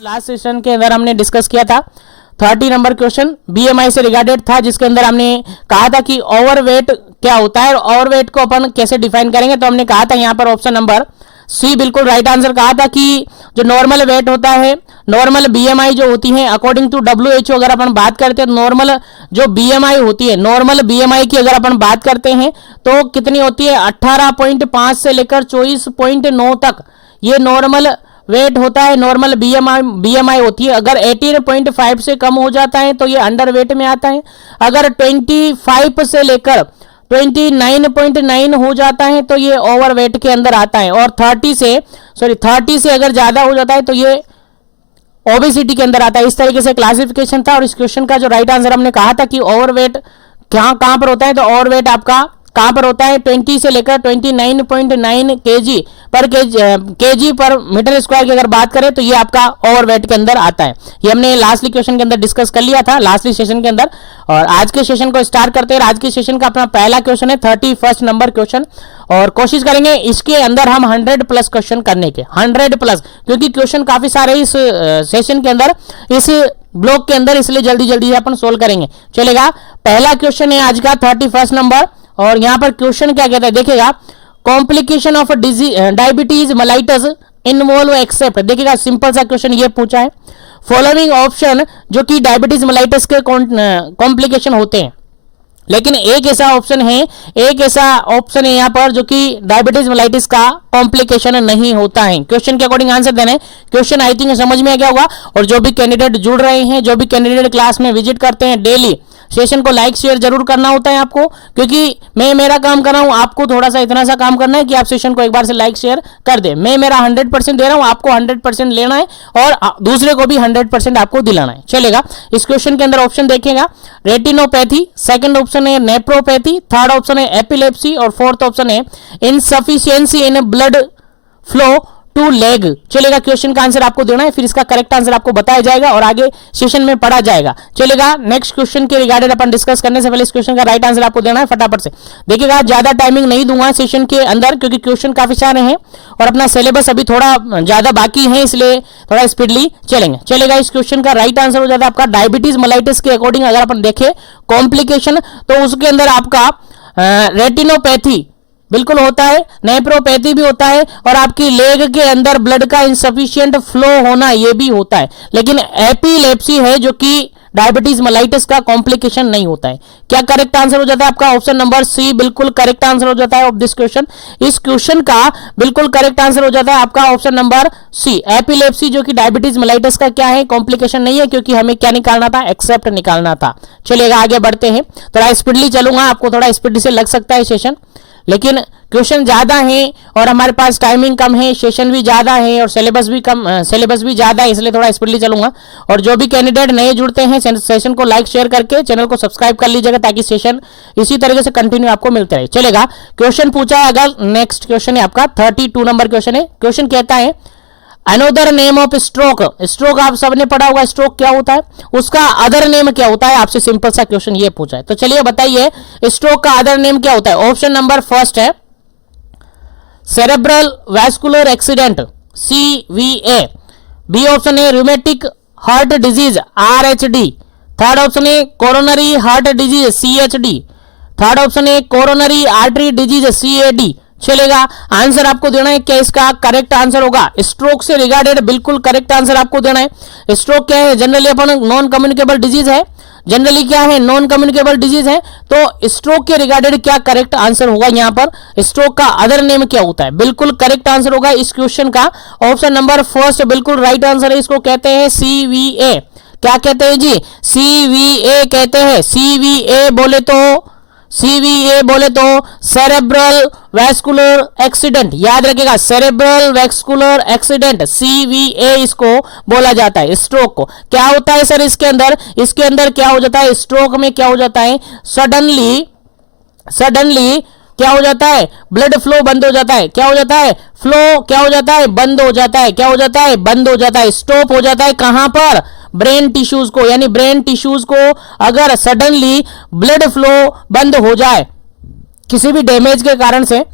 Last session के अंदर हमने डिस्कस किया था 30 नंबर क्वेश्चन बीएमआई से रिगार्डेड था, जिसके अंदर हमने कहा था कि ओवरवेट क्या होता है और ओवरवेट को अपन कैसे डिफाइन करेंगे। तो हमने कहा था यहाँ पर ऑप्शन नंबर सी बिल्कुल राइट आंसर कहा था कि जो नॉर्मल वेट होता है, नॉर्मल बीएमआई जो होती है अकॉर्डिंग टू डब्ल्यूएचओ अगर अपन बात करते हैं, नॉर्मल जो बीएमआई होती है, नॉर्मल बीएमआई की अगर अपन बात करते हैं तो कितनी होती है 18.5 से लेकर 24.9 तक ये नॉर्मल वेट होता है, नॉर्मल बीएमआई होती है। अगर 18.5 से कम हो जाता है तो ये अंडर वेट में आता है, अगर 25 से लेकर 29.9 हो जाता है तो ये ओवर वेट के अंदर आता है, और 30 से अगर ज्यादा हो जाता है तो ये ओबेसिटी के अंदर आता है। इस तरीके से क्लासिफिकेशन था, और इस क्वेश्चन का जो राइट आंसर हमने कहा था कि ओवरवेट कहां पर होता है, तो ओवरवेट आपका कहां पर होता है 20 से लेकर 29.9 केजी पर मीटर स्क्वायर की अगर बात करें तो ये आपका ओवरवेट के अंदर आता है। ये हमने लास्टली क्वेश्चन के अंदर डिस्कस कर लिया था लास्टली सेशन के अंदर। और आज के सेशन को स्टार्ट करते हैं। आज के सेशन का अपना पहला क्वेश्चन है 31 नंबर क्वेश्चन, और कोशिश करेंगे इसके अंदर हम 100+ क्वेश्चन करने के, 100+, क्योंकि क्वेश्चन काफी सारे इस सेशन के अंदर, इस ब्लॉक के अंदर, इसलिए जल्दी जल्दी से अपन सोल्व करेंगे। चलेगा, पहला क्वेश्चन है आज का 31 नंबर, और यहां पर क्वेश्चन क्या कहता है देखिएगा, complication of diabetes mellitus involve except. देखिएगा सिंपल सा क्वेश्चन ये पूछा है, फॉलोइंग ऑप्शन जो कि डायबिटीज मेलाइटस के कॉम्प्लिकेशन होते हैं, लेकिन एक ऐसा ऑप्शन है यहां पर जो कि डायबिटीज मेलाइटिस का कॉम्प्लिकेशन नहीं होता है। क्वेश्चन के अकॉर्डिंग आंसर देना है। क्वेश्चन आई थिंक समझ में आ गया होगा, और जो भी कैंडिडेट जुड़ रहे हैं, जो भी कैंडिडेट क्लास में विजिट करते हैं डेली, सेशन को लाइक शेयर जरूर करना होता है आपको, क्योंकि मैं मेरा काम कर रहा हूं, आपको थोड़ा सा इतना सा काम करना है कि आप सेशन को एक बार से लाइक शेयर कर दे। मैं मेरा 100% दे रहा हूं, आपको 100% लेना है, और दूसरे को भी 100% आपको दिलाना है। चलेगा, इस क्वेश्चन के अंदर ऑप्शन देखेगा, रेटिनोपैथी, सेकंड ऑप्शन है नेफ्रोपैथी, थर्ड ऑप्शन है एपिलेप्सी, और फोर्थ ऑप्शन है insufficiency in blood flow to leg. चलेगा, क्वेश्चन का आंसर आपको देना है, फिर इसका करेक्ट आंसर आपको बताया जाएगा और आगे सेशन में पढ़ा जाएगा। चलेगा, नेक्स्ट क्वेश्चन के रिगार्डेड अपन डिस्कस करने से पहले इस क्वेश्चन का राइट आंसर आपको देना है फटाफट से। देखिएगा, ज्यादा टाइमिंग नहीं दूंगा सेशन के अंदर, क्योंकि क्वेश्चन काफी सारे हैं और अपना सिलेबस अभी थोड़ा ज्यादा बाकी है, इसलिए थोड़ा स्पीडली चलेंगे। चलेगा, इस क्वेश्चन का राइट आंसर हो जाता है आपका डायबिटीज मेलाइटिस के अकॉर्डिंग अगर अपन देखें कॉम्प्लिकेशन, तो उसके अंदर आपका रेटिनोपैथी बिल्कुल होता है, नेफ्रोपैथी भी होता है, और आपकी लेग के अंदर ब्लड का इनसफिशिएंट फ्लो होना ये भी होता है। लेकिन एपिलेप्सी है जो कि डायबिटीज मेलाइटिस का कॉम्प्लिकेशन नहीं होता है। क्या करेक्ट आंसर हो जाता है आपका ऑप्शन नंबर सी, बिल्कुल करेक्ट आंसर हो जाता है ऑफ दिस क्वेश्चन। इस क्वेश्चन का बिल्कुल करेक्ट आंसर हो जाता है आपका ऑप्शन नंबर सी, एपिलेप्सी जो कि डायबिटीज मेलाइटिस का क्या है, कॉम्प्लिकेशन नहीं है, क्योंकि हमें क्या निकालना था, एक्सेप्ट निकालना था। चलिएगा, आगे बढ़ते हैं, थोड़ा स्पीडली चलूंगा, आपको थोड़ा स्पीड से लग सकता है सेशन, लेकिन क्वेश्चन ज्यादा है और हमारे पास टाइमिंग कम है, सेशन भी ज्यादा है और सिलेबस भी ज्यादा है, इसलिए थोड़ा स्पीडली चलूंगा। और जो भी कैंडिडेट नए जुड़ते हैं, सेशन को लाइक शेयर करके चैनल को सब्सक्राइब कर लीजिएगा, ताकि सेशन इसी तरीके से कंटिन्यू आपको मिलते रहे। चलेगा, क्वेश्चन पूछा है अगर, नेक्स्ट क्वेश्चन है आपका 32 नंबर क्वेश्चन है। क्वेश्चन कहता है another name of stroke. Stroke आप सबने पढ़ा होगा, स्ट्रोक क्या होता है, उसका अदर नेम क्या होता है, आपसे सिंपल सा क्वेश्चन ये पूछा है। तो चलिए बताइए, स्ट्रोक का अदर नेम क्या होता है। ऑप्शन नंबर फर्स्ट है cerebral vascular accident, CVA। B option है rheumatic heart disease, RHD। Third option है coronary heart disease, CHD। Third option है कोरोनरी आर्टरी डिजीज, CAD। चलेगा, आंसर आपको देना है, क्या इसका करेक्ट आंसर होगा। स्ट्रोक से रिगार्डेड बिल्कुल करेक्ट आंसर आपको देना है। स्ट्रोक क्या है, जनरली अपन नॉन कम्युनिकेबल डिजीज है, जनरली क्या है, नॉन कम्युनिकेबल डिजीज है। तो स्ट्रोक के रिगार्डेड क्या करेक्ट आंसर होगा, यहां पर स्ट्रोक का अदर नेम क्या होता है, बिल्कुल करेक्ट आंसर होगा इस क्वेश्चन का ऑप्शन नंबर फर्स्ट, बिल्कुल राइट आंसर है। इसको कहते हैं CVA। क्या कहते हैं जी, CVA कहते हैं। CVA बोले तो सेरेब्रल वैस्कुलर एक्सीडेंट, याद रखिएगा, सेरेब्रल वैस्कुलर एक्सीडेंट, CVA इसको बोला जाता है। स्ट्रोक को क्या होता है सर, इसके अंदर क्या हो जाता है, स्ट्रोक में क्या हो जाता है, सडनली क्या हो जाता है, ब्लड फ्लो बंद हो जाता है। क्या हो जाता है, फ्लो क्या हो जाता है, बंद हो जाता है। क्या हो जाता है, बंद हो जाता है, स्टॉप हो जाता है। कहां पर, ब्रेन टिश्यूज को, यानी ब्रेन टिश्यूज को अगर सडनली ब्लड फ्लो बंद हो जाए किसी भी डैमेज के कारण से,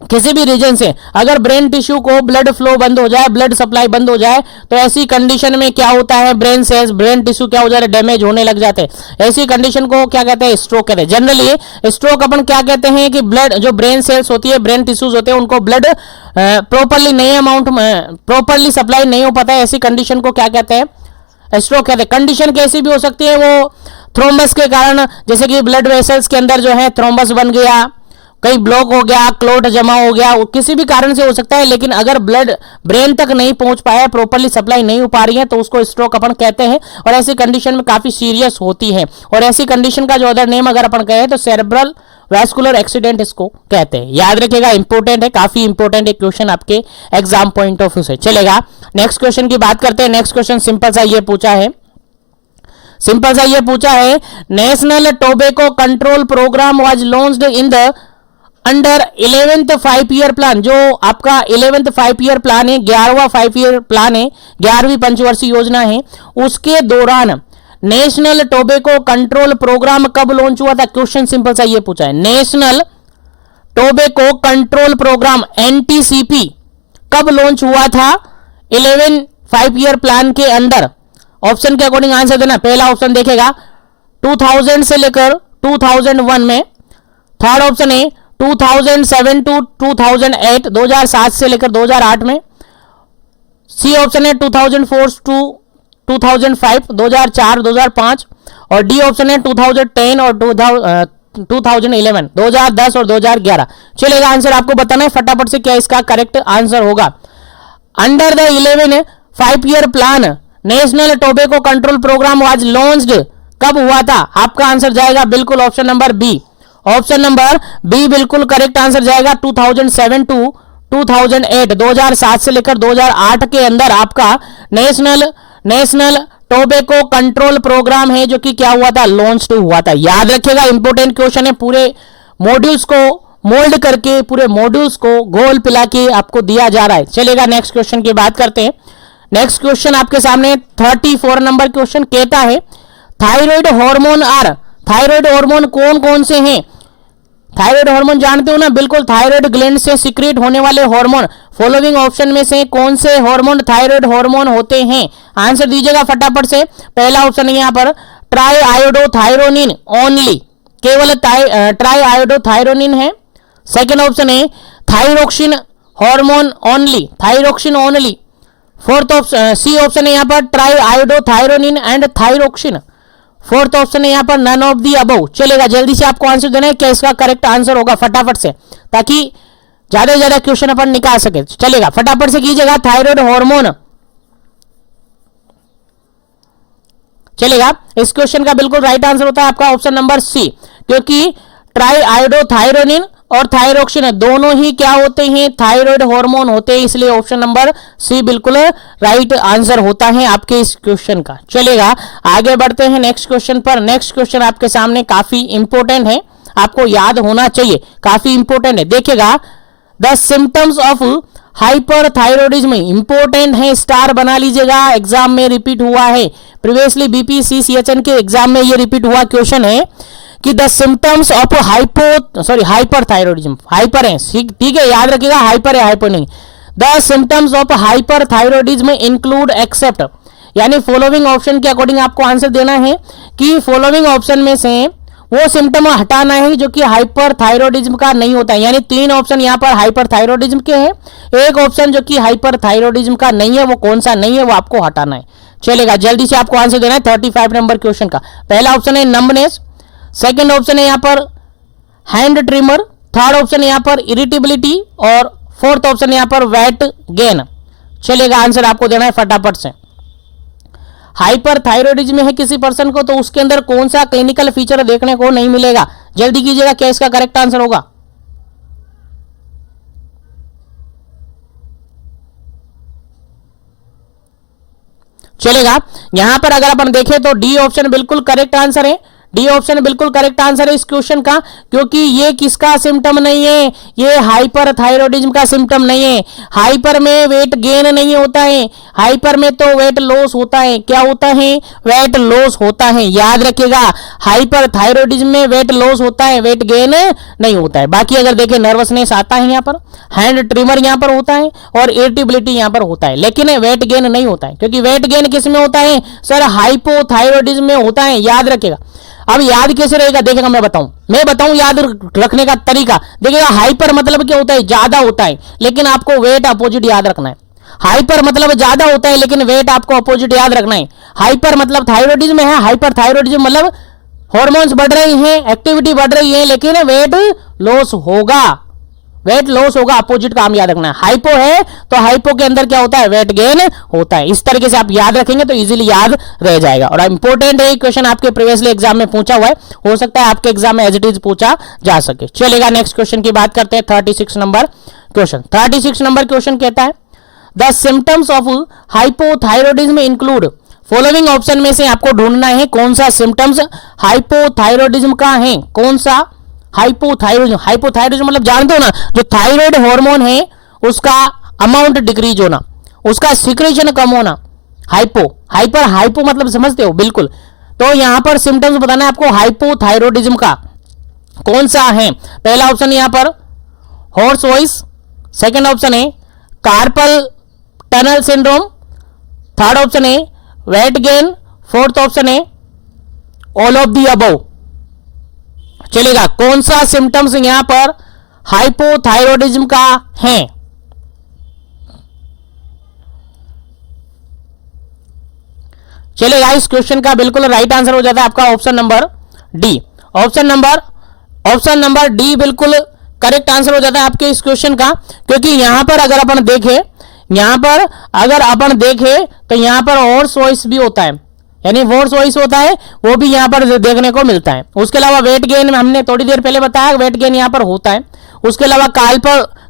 किसी भी रीजन से अगर ब्रेन टिश्यू को ब्लड फ्लो बंद हो जाए, ब्लड सप्लाई बंद हो जाए, तो ऐसी कंडीशन में क्या होता है, ब्रेन सेल्स, ब्रेन टिश्यू क्या हो जाते हैं, डैमेज होने लग जाते हैं। ऐसी कंडीशन को क्या कहते हैं, स्ट्रोक कहते हैं। जनरली स्ट्रोक अपन क्या कहते हैं कि ब्लड, जो ब्रेन सेल्स होती है, ब्रेन टिश्यूज होते हैं, उनको ब्लड प्रॉपरली नहीं अमाउंट में प्रॉपरली सप्लाई नहीं हो पाता है, ऐसी कंडीशन को क्या कहते हैं, स्ट्रोक कहते हैं। कंडीशन कैसी भी हो सकती है, वो थ्रोम्बस के कारण, जैसे कि ब्लड वेसल्स के अंदर जो है थ्रोम्बस बन गया, कहीं ब्लॉक हो गया, क्लोट जमा हो गया, किसी भी कारण से हो सकता है। लेकिन अगर ब्लड ब्रेन तक नहीं पहुंच पाया, प्रॉपरली सप्लाई नहीं हो पा रही है, तो उसको स्ट्रोक अपन कहते हैं। और ऐसी कंडीशन में काफी सीरियस होती है। और ऐसी कंडीशन का जो अदर नेम अगर अपन कहें तो सेरेब्रल वैस्कुलर एक्सीडेंट इसको कहते हैं। याद रखिएगा, इंपॉर्टेंट है, काफी इंपॉर्टेंट है क्वेश्चन आपके एग्जाम पॉइंट ऑफ व्यू से। चलेगा, नेक्स्ट क्वेश्चन की बात करते हैं। नेक्स्ट क्वेश्चन सिंपल सा ये पूछा है, national tobacco control programme was launched in the under 11th 5 year plan. जो आपका 11th 5 ईयर प्लान है, 11वां 5 ईयर प्लान है, 11वीं पंचवर्षीय योजना है, उसके दौरान नेशनल टोबैको कंट्रोल प्रोग्राम कब लॉन्च हुआ था? क्वेश्चन सिंपल सा ये पूछा है, नेशनल टोबैको कंट्रोल प्रोग्राम एनटीसीपी कब लॉन्च हुआ था 11 5 ईयर प्लान के अंदर? ऑप्शन के अकॉर्डिंग आंसर देना। पहला ऑप्शन देखेगा 2000 से लेकर 2001 में, थर्ड ऑप्शन है 2007 टू 2008, 2007 से लेकर 2008 में, सी ऑप्शन है 2004 टू 2005, 2004 2005, और डी ऑप्शन है 2010 और 2011, 2010 और 2011। चलेगा, आंसर आपको बताना है फटाफट से क्या इसका करेक्ट आंसर होगा। Under the 11 5 year plan national tobacco control programme was launched कब हुआ था? आपका आंसर जाएगा बिल्कुल option number B. Option number B बिल्कुल करेक्ट आंसर जाएगा 2007 टू 2008, 2007 से लेकर 2008 के अंदर आपका नेशनल टोबैको कंट्रोल प्रोग्राम है, जो कि क्या हुआ था, लॉन्च हुआ था। याद रखिएगा, इंपॉर्टेंट क्वेश्चन है, पूरे मॉड्यूल्स को मोल्ड करके, पूरे मॉड्यूल्स को गोल पिला के आपको दिया जा रहा है। चलेगा, नेक्स्ट क्वेश्चन की बात करते हैं। नेक्स्ट क्वेश्चन आपके सामने 34 नंबर क्वेश्चन कहता है, thyroid hormone are, thyroid hormone कौन कौन से हैं? थायराइड हार्मोन जानते हो ना, बिल्कुल थायराइड ग्लैंड से सीक्रेट होने वाले हार्मोन, फॉलोइंग ऑप्शन में से कौन से हार्मोन थायराइड हार्मोन होते हैं? आंसर दीजिएगा फटाफट से। पहला ऑप्शन है यहाँ पर ट्राई आयोडोथायरोनिन ओनली, केवल ट्राई आयोडोथायरोनिन है। सेकेंड ऑप्शन है thyroxine hormone only, thyroxine only. Fourth option C option है यहाँ पर triiodothyronine and thyroxine. Fourth option है यहाँ पर नन ऑफ दी अबव। चलेगा, जल्दी से आपको आंसर देना है क्या इसका करेक्ट आंसर होगा, फटाफट से, ताकि ज्यादा से ज्यादा क्वेश्चन अपन निकाल सके। चलेगा, फटाफट से कीजिएगा। थायराइड हार्मोन, चलेगा, इस क्वेश्चन का बिल्कुल राइट आंसर होता है आपका ऑप्शन नंबर सी, क्योंकि ट्राई आयोडोथायरोनिन और थायरोक्सिन दोनों ही क्या होते हैं, थायराइड हार्मोन होते हैं, इसलिए ऑप्शन नंबर सी बिल्कुल राइट आंसर होता है आपके इस क्वेश्चन का। चलेगा, आगे बढ़ते हैं नेक्स्ट क्वेश्चन पर। नेक्स्ट क्वेश्चन आपके सामने काफी इंपॉर्टेंट है, आपको याद होना चाहिए, काफी इंपॉर्टेंट है। देखिएगा, the symptoms of hyperthyroidism important है, स्टार बना लीजिएगा, एग्जाम में रिपीट हुआ है, प्रीवियसली बीपीसीसीएचएन के एग्जाम में ये रिपीट हुआ क्वेश्चन है कि the symptoms of hyperthyroidism, hyper है, ठीक है, याद रखिएगा, हाइपर है, हाइपर नहीं। The symptoms of hyperthyroidism include except, यानी फॉलोइंग ऑप्शन के अकॉर्डिंग आपको आंसर देना है कि फॉलोइंग ऑप्शन में से वो सिम्टम हटाना है जो कि हाइपरथायरॉयडिज्म का नहीं होता है। यानी तीन ऑप्शन यहाँ पर हाइपरथायरॉयडिज्म के हैं, एक ऑप्शन जो कि हाइपरथायरॉयडिज्म का नहीं है, वो कौन सा नहीं है, वो आपको हटाना है। चलेगा, जल्दी से आपको आंसर देना है 35 नंबर क्वेश्चन का। पहला ऑप्शन है नंबनेस, सेकेंड ऑप्शन है यहाँ पर हैंड ट्रिमर, थर्ड ऑप्शन है यहाँ पर इरिटेबिलिटी, और फोर्थ ऑप्शन है यहाँ पर वेट गेन। चलेगा, आंसर आपको देना है फटाफट से। हाइपरथायरॉयडिज्म है किसी पर्सन को, तो उसके अंदर कौन सा क्लिनिकल फीचर देखने को नहीं मिलेगा? जल्दी कीजिएगा, क्या इसका करेक्ट आंसर होगा? चलेगा, यहां पर अगर अपन देखें तो डी ऑप्शन बिल्कुल करेक्ट आंसर है। डी ऑप्शन बिल्कुल करेक्ट आंसर है इस क्वेश्चन का, क्योंकि ये किसका सिम्टम नहीं है, ये हाइपरथायरॉयडिज्म का सिम्टम नहीं है। हाइपर में वेट गेन नहीं होता है, हाइपर में तो वेट लॉस होता है। क्या होता है? वेट लॉस होता है, याद रखिएगा। हाइपरथायरॉयडिज्म में वेट लॉस होता है, वेट गेन नहीं होता है। बाकी अगर देखें नर्वसनेस आता है यहाँ पर, हैंड ट्रिमर यहाँ पर होता है और इरिटेबिलिटी यहाँ पर होता है, लेकिन वेट गेन नहीं होता है। क्योंकि वेट गेन किस में होता है सर? हाइपोथायरॉयडिज्म में होता है, याद रखिएगा। अब याद कैसे रहेगा देखेगा, मैं बताऊं याद रखने का तरीका। देखिएगा हाइपर मतलब क्या होता है? ज्यादा होता है, लेकिन आपको वेट अपोजिट याद रखना है। हाइपर मतलब ज्यादा होता है लेकिन वेट आपको अपोजिट याद रखना है। हाइपर मतलब थायरॉयडिज्म है, हाइपर थायरॉयडिज्म मतलब हॉर्मोन्स बढ़ रही हैं, एक्टिविटी बढ़ रही है, लेकिन वेट लॉस होगा, वेट लॉस होगा, अपोजिट का हम याद रखना है। हाइपो है तो हाइपो के अंदर क्या होता है? वेट गेन होता है। इस तरीके से आप याद रखेंगे तो इजीली याद रह जाएगा। और इंपॉर्टेंट है क्वेश्चन, आपके प्रीवियसली एग्जाम में पूछा हुआ है, हो सकता है आपके एग्जाम में एज इट इज पूछा जा सके। चलेगा नेक्स्ट क्वेश्चन की बात करते हैं, 36 नंबर क्वेश्चन। 36 नंबर क्वेश्चन कहता है the symptoms of hypothyroidism include, following option में से आपको ढूंढना है कौन सा सिम्टम्स हाइपोथायरॉयडिज्म का है। कौन सा? हाइपोथायरॉयडिज्म। हाइपोथायरॉयडिज्म मतलब जानते हो ना, जो थायराइड हार्मोन है उसका अमाउंट डिक्रीज होना, उसका सिक्रेशन कम होना। हाइपो मतलब समझते हो? बिल्कुल। तो यहां पर सिम्टम्स बताना है आपको हाइपोथायरॉयडिज्म का कौन सा है। पहला ऑप्शन यहां पर हॉर्स वॉइस, सेकंड ऑप्शन है carpal tunnel syndrome, third option है वेट गेन, फोर्थ ऑप्शन है ऑल ऑफ दी अबव। चलेगा, कौन सा सिम्टम्स यहां पर हाइपोथायरॉयडिज्म का है? चलेगा, इस क्वेश्चन का बिल्कुल राइट आंसर हो जाता है आपका option number D. Option number D बिल्कुल करेक्ट आंसर हो जाता है आपके इस क्वेश्चन का, क्योंकि यहां पर अगर अपन देखें तो यहां पर हॉर्स वॉइस भी होता है, यानी हॉर्स वॉइस होता है, वो भी यहां पर देखने को मिलता है। उसके अलावा वेट गेन हमने थोड़ी देर पहले बताया, वेट गेन यहां पर होता है। उसके अलावा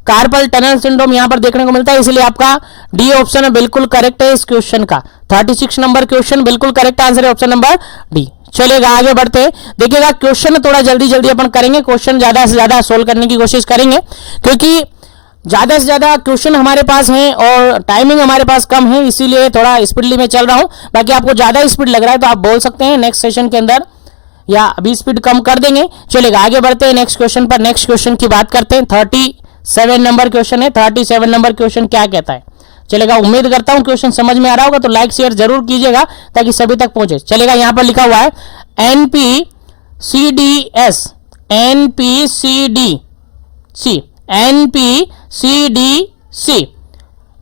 कार्पल टनल सिंड्रोम यहां पर देखने को मिलता है, इसलिए आपका डी ऑप्शन बिल्कुल करेक्ट है इस क्वेश्चन का। 36 नंबर क्वेश्चन बिल्कुल करेक्ट आंसर है ऑप्शन नंबर डी। चलेगा, आगे बढ़ते हैं। देखिएगा क्वेश्चन थोड़ा जल्दी अपन करेंगे, क्वेश्चन ज्यादा से ज्यादा सोल्व करने की कोशिश करेंगे, क्योंकि ज्यादा से ज्यादा क्वेश्चन हमारे पास हैं और टाइमिंग हमारे पास कम है, इसीलिए थोड़ा स्पीडली में चल रहा हूं। बाकी आपको ज्यादा स्पीड लग रहा है तो आप बोल सकते हैं नेक्स्ट सेशन के अंदर, या अभी स्पीड कम कर देंगे। चलेगा, आगे बढ़ते हैं नेक्स्ट क्वेश्चन पर। नेक्स्ट क्वेश्चन की बात करते हैं, 37 नंबर क्वेश्चन है। 37 नंबर क्वेश्चन क्या कहता है? चलेगा, उम्मीद करता हूं क्वेश्चन समझ में आ रहा होगा, तो लाइक शेयर जरूर कीजिएगा ताकि सभी तक पहुंचे। चलेगा, यहां पर लिखा हुआ है NPCDC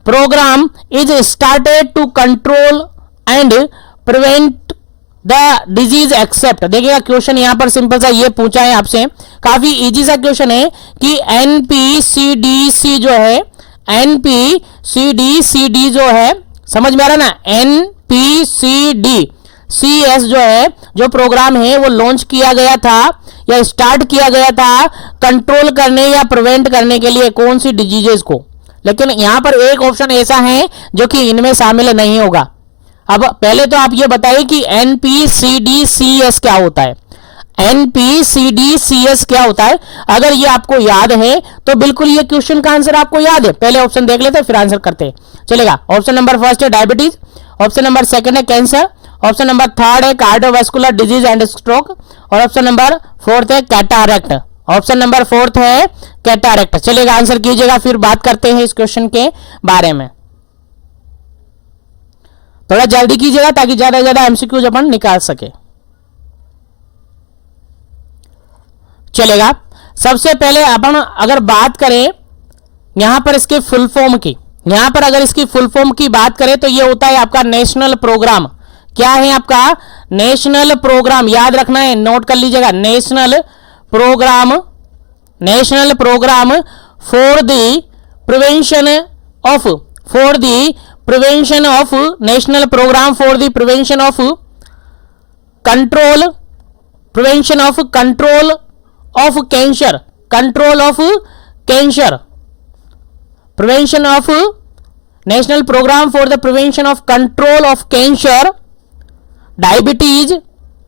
program is started to control and prevent the disease except। देखिएगा क्वेश्चन यहां पर सिंपल सा ये पूछा है आपसे, काफी इजी सा क्वेश्चन है कि NPCDC जो है, NPCD जो है, समझ में आ रहा ना? NPCDCS जो है, जो प्रोग्राम है वो लॉन्च किया गया था या स्टार्ट किया गया था कंट्रोल करने या प्रिवेंट करने के लिए कौन सी डिजीजेस को। लेकिन यहां पर एक ऑप्शन ऐसा है जो कि इनमें शामिल नहीं होगा। अब पहले तो आप ये बताइए कि NPCDCS क्या होता है? NPCDCS क्या होता है? अगर ये आपको याद है तो बिल्कुल ये क्वेश्चन का आंसर आपको याद है। पहले ऑप्शन देख लेते हैं फिर आंसर करते हैं। चलेगा, ऑप्शन नंबर फर्स्ट है डायबिटीज, ऑप्शन नंबर सेकंड है कैंसर, ऑप्शन नंबर थर्ड है कार्डियोवास्कुलर डिजीज एंड स्ट्रोक, और ऑप्शन नंबर फोर्थ है कैटारेक्ट। ऑप्शन नंबर फोर्थ है कैटारेक्ट। चलेगा, आंसर कीजिएगा, फिर बात करते हैं इस क्वेश्चन के बारे में। थोड़ा जल्दी कीजिएगा ताकि ज्यादा से ज्यादा एमसीक्यूज अपन निकाल सके। चलेगा, सबसे पहले अपन अगर बात करें यहां पर इसके फुल फॉर्म की, यहां पर अगर इसकी फुल फॉर्म की बात करें तो ये होता है आपका नेशनल प्रोग्राम। क्या है आपका? नेशनल प्रोग्राम, याद रखना है, नोट कर लीजिएगा। National programme for the prevention of national programme for the prevention of control of cancer, prevention of national programme for the prevention of control of cancer, diabetes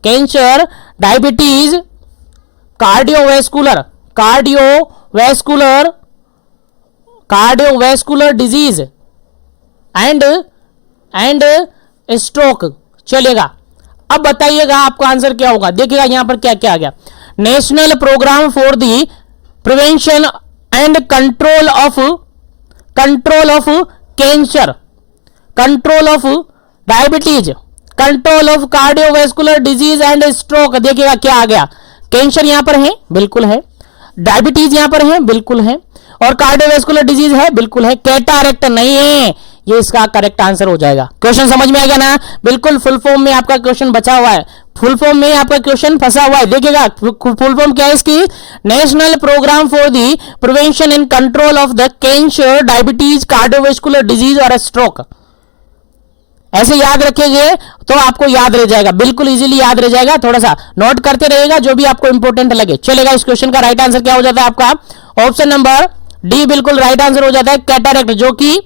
cancer, diabetes, cardiovascular disease and stroke. चलेगा, अब बताइएगा आपका answer क्या होगा। देखिएगा यहां पर क्या क्या आ गया। National programme for the prevention and control of cancer, control of diabetes, control of cardiovascular disease and stroke. देखिएगा क्या आ गया। कैंसर यहां पर है, बिल्कुल है। डायबिटीज यहां पर है, बिल्कुल है। और कार्डियोवैस्कुलर डिजीज है, बिल्कुल है। कैटारेक्ट नहीं है, ये इसका करेक्ट आंसर हो जाएगा। क्वेश्चन समझ में आ गया ना? बिल्कुल फुल फॉर्म में आपका क्वेश्चन बचा हुआ है, फुल फॉर्म में आपका क्वेश्चन फंसा हुआ है। देखिएगा फुल फॉर्म क्या है इसकी, national programme for the prevention and control of the cancer, diabetes, cardiovascular disease और स्ट्रोक। ऐसे याद रखेंगे तो आपको याद रह जाएगा, बिल्कुल इजीली याद रह जाएगा। थोड़ा सा नोट करते रहिएगा जो भी आपको इंपॉर्टेंट लगे। चलेगा, इस क्वेश्चन का राइट आंसर क्या हो जाता है आपका? ऑप्शन नंबर डी बिल्कुल राइट आंसर हो जाता है, कैटरेक्ट, जो कि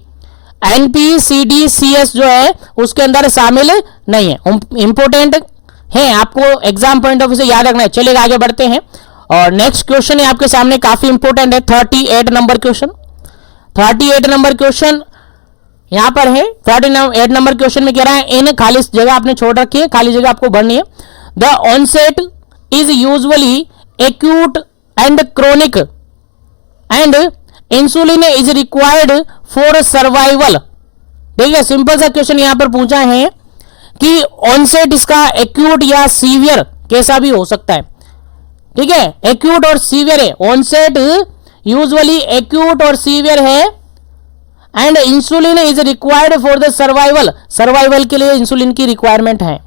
NPCDCS जो है उसके अंदर शामिल नहीं है। इंपॉर्टेंट है, आपको एग्जाम पॉइंट ऑफ व्यू से याद रखना है। चलेगा, आगे बढ़ते हैं। और नेक्स्ट क्वेश्चन है आपके सामने, काफी इंपॉर्टेंट है, 38 नंबर क्वेश्चन। 38 नंबर क्वेश्चन यहां पर है। 38 नंबर क्वेश्चन में कह रहा है, इन खाली जगह आपने छोड़ रखी है, खाली जगह आपको भरनी है। The onset is usually acute and chronic and insulin is required for survival. देखिए, सिंपल सा क्वेश्चन यहां पर पूछा है कि ऑनसेट इसका एक्यूट या सीवियर कैसा भी हो सकता है। ठीक है, एक्यूट और सीवियर है। ऑनसेट यूजुअली एक्यूट और सीवियर है and insulin is required for the survival. Survival के लिए इंसुलिन की रिक्वायरमेंट है,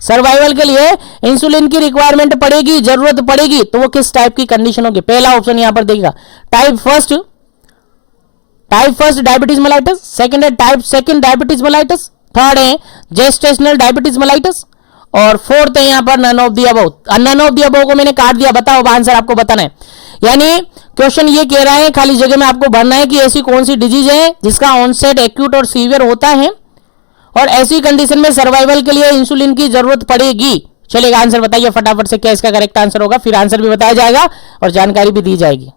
सर्वाइवल के लिए इंसुलिन की रिक्वायरमेंट पड़ेगी, जरूरत पड़ेगी। तो वो किस टाइप की कंडीशन होगी? पहला ऑप्शन यहां पर देखिएगा, type first diabetes mellitus, second है type second diabetes mellitus, third है जेस्टेशनल डायबिटीज मेलाइटस और फोर्थ है यहां पर none of the above. None of the above को मैंने काट दिया, बताओ आंसर आपको बताना है। यानी क्वेश्चन ये कह रहा है, खाली जगह में आपको भरना है कि ऐसी कौन सी डिजीज है जिसका ऑनसेट एक्यूट और सीवियर होता है और ऐसी कंडीशन में सर्वाइवल के लिए इंसुलिन की जरूरत पड़ेगी। चलेगा, आंसर बताइए फटाफट से, क्या इसका करेक्ट आंसर होगा। फिर आंसर भी बताया जाएगा और जानकारी भी दी जाएगी।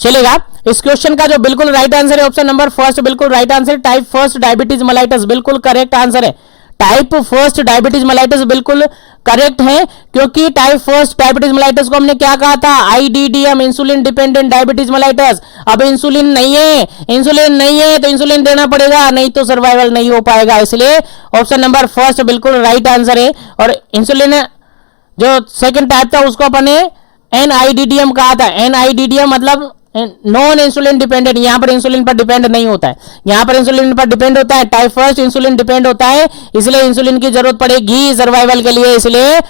चलेगा, इस क्वेश्चन का जो बिल्कुल राइट आंसर है ऑप्शन नंबर फर्स्ट, बिल्कुल right answer. Type first diabetes mellitus बिल्कुल करेक्ट आंसर है। टाइप फर्स्ट डायबिटीज मेलाइटस बिल्कुल करेक्ट है, क्योंकि टाइप फर्स्ट डायबिटीज मेलाइटस को हमने क्या कहा था? IDDM, insulin dependent diabetes mellitus. अब इंसुलिन नहीं है, इंसुलिन नहीं है तो इंसुलिन देना पड़ेगा, नहीं तो सर्वाइवल नहीं हो पाएगा। इसलिए ऑप्शन नंबर फर्स्ट बिल्कुल राइट आंसर है। और इंसुलिन जो सेकंड टाइप था उसको अपन ने NIDDM कहा था। NIDDM मतलब नॉन इंसुलिन डिपेंडेंट, यहां पर इंसुलिन पर डिपेंड नहीं होता है, यहां पर इंसुलिन पर डिपेंड होता है। टाइप फर्स्ट इंसुलिन डिपेंड होता है, इसलिए इंसुलिन की जरूरत पड़ेगी सर्वाइवल के लिए। इसलिए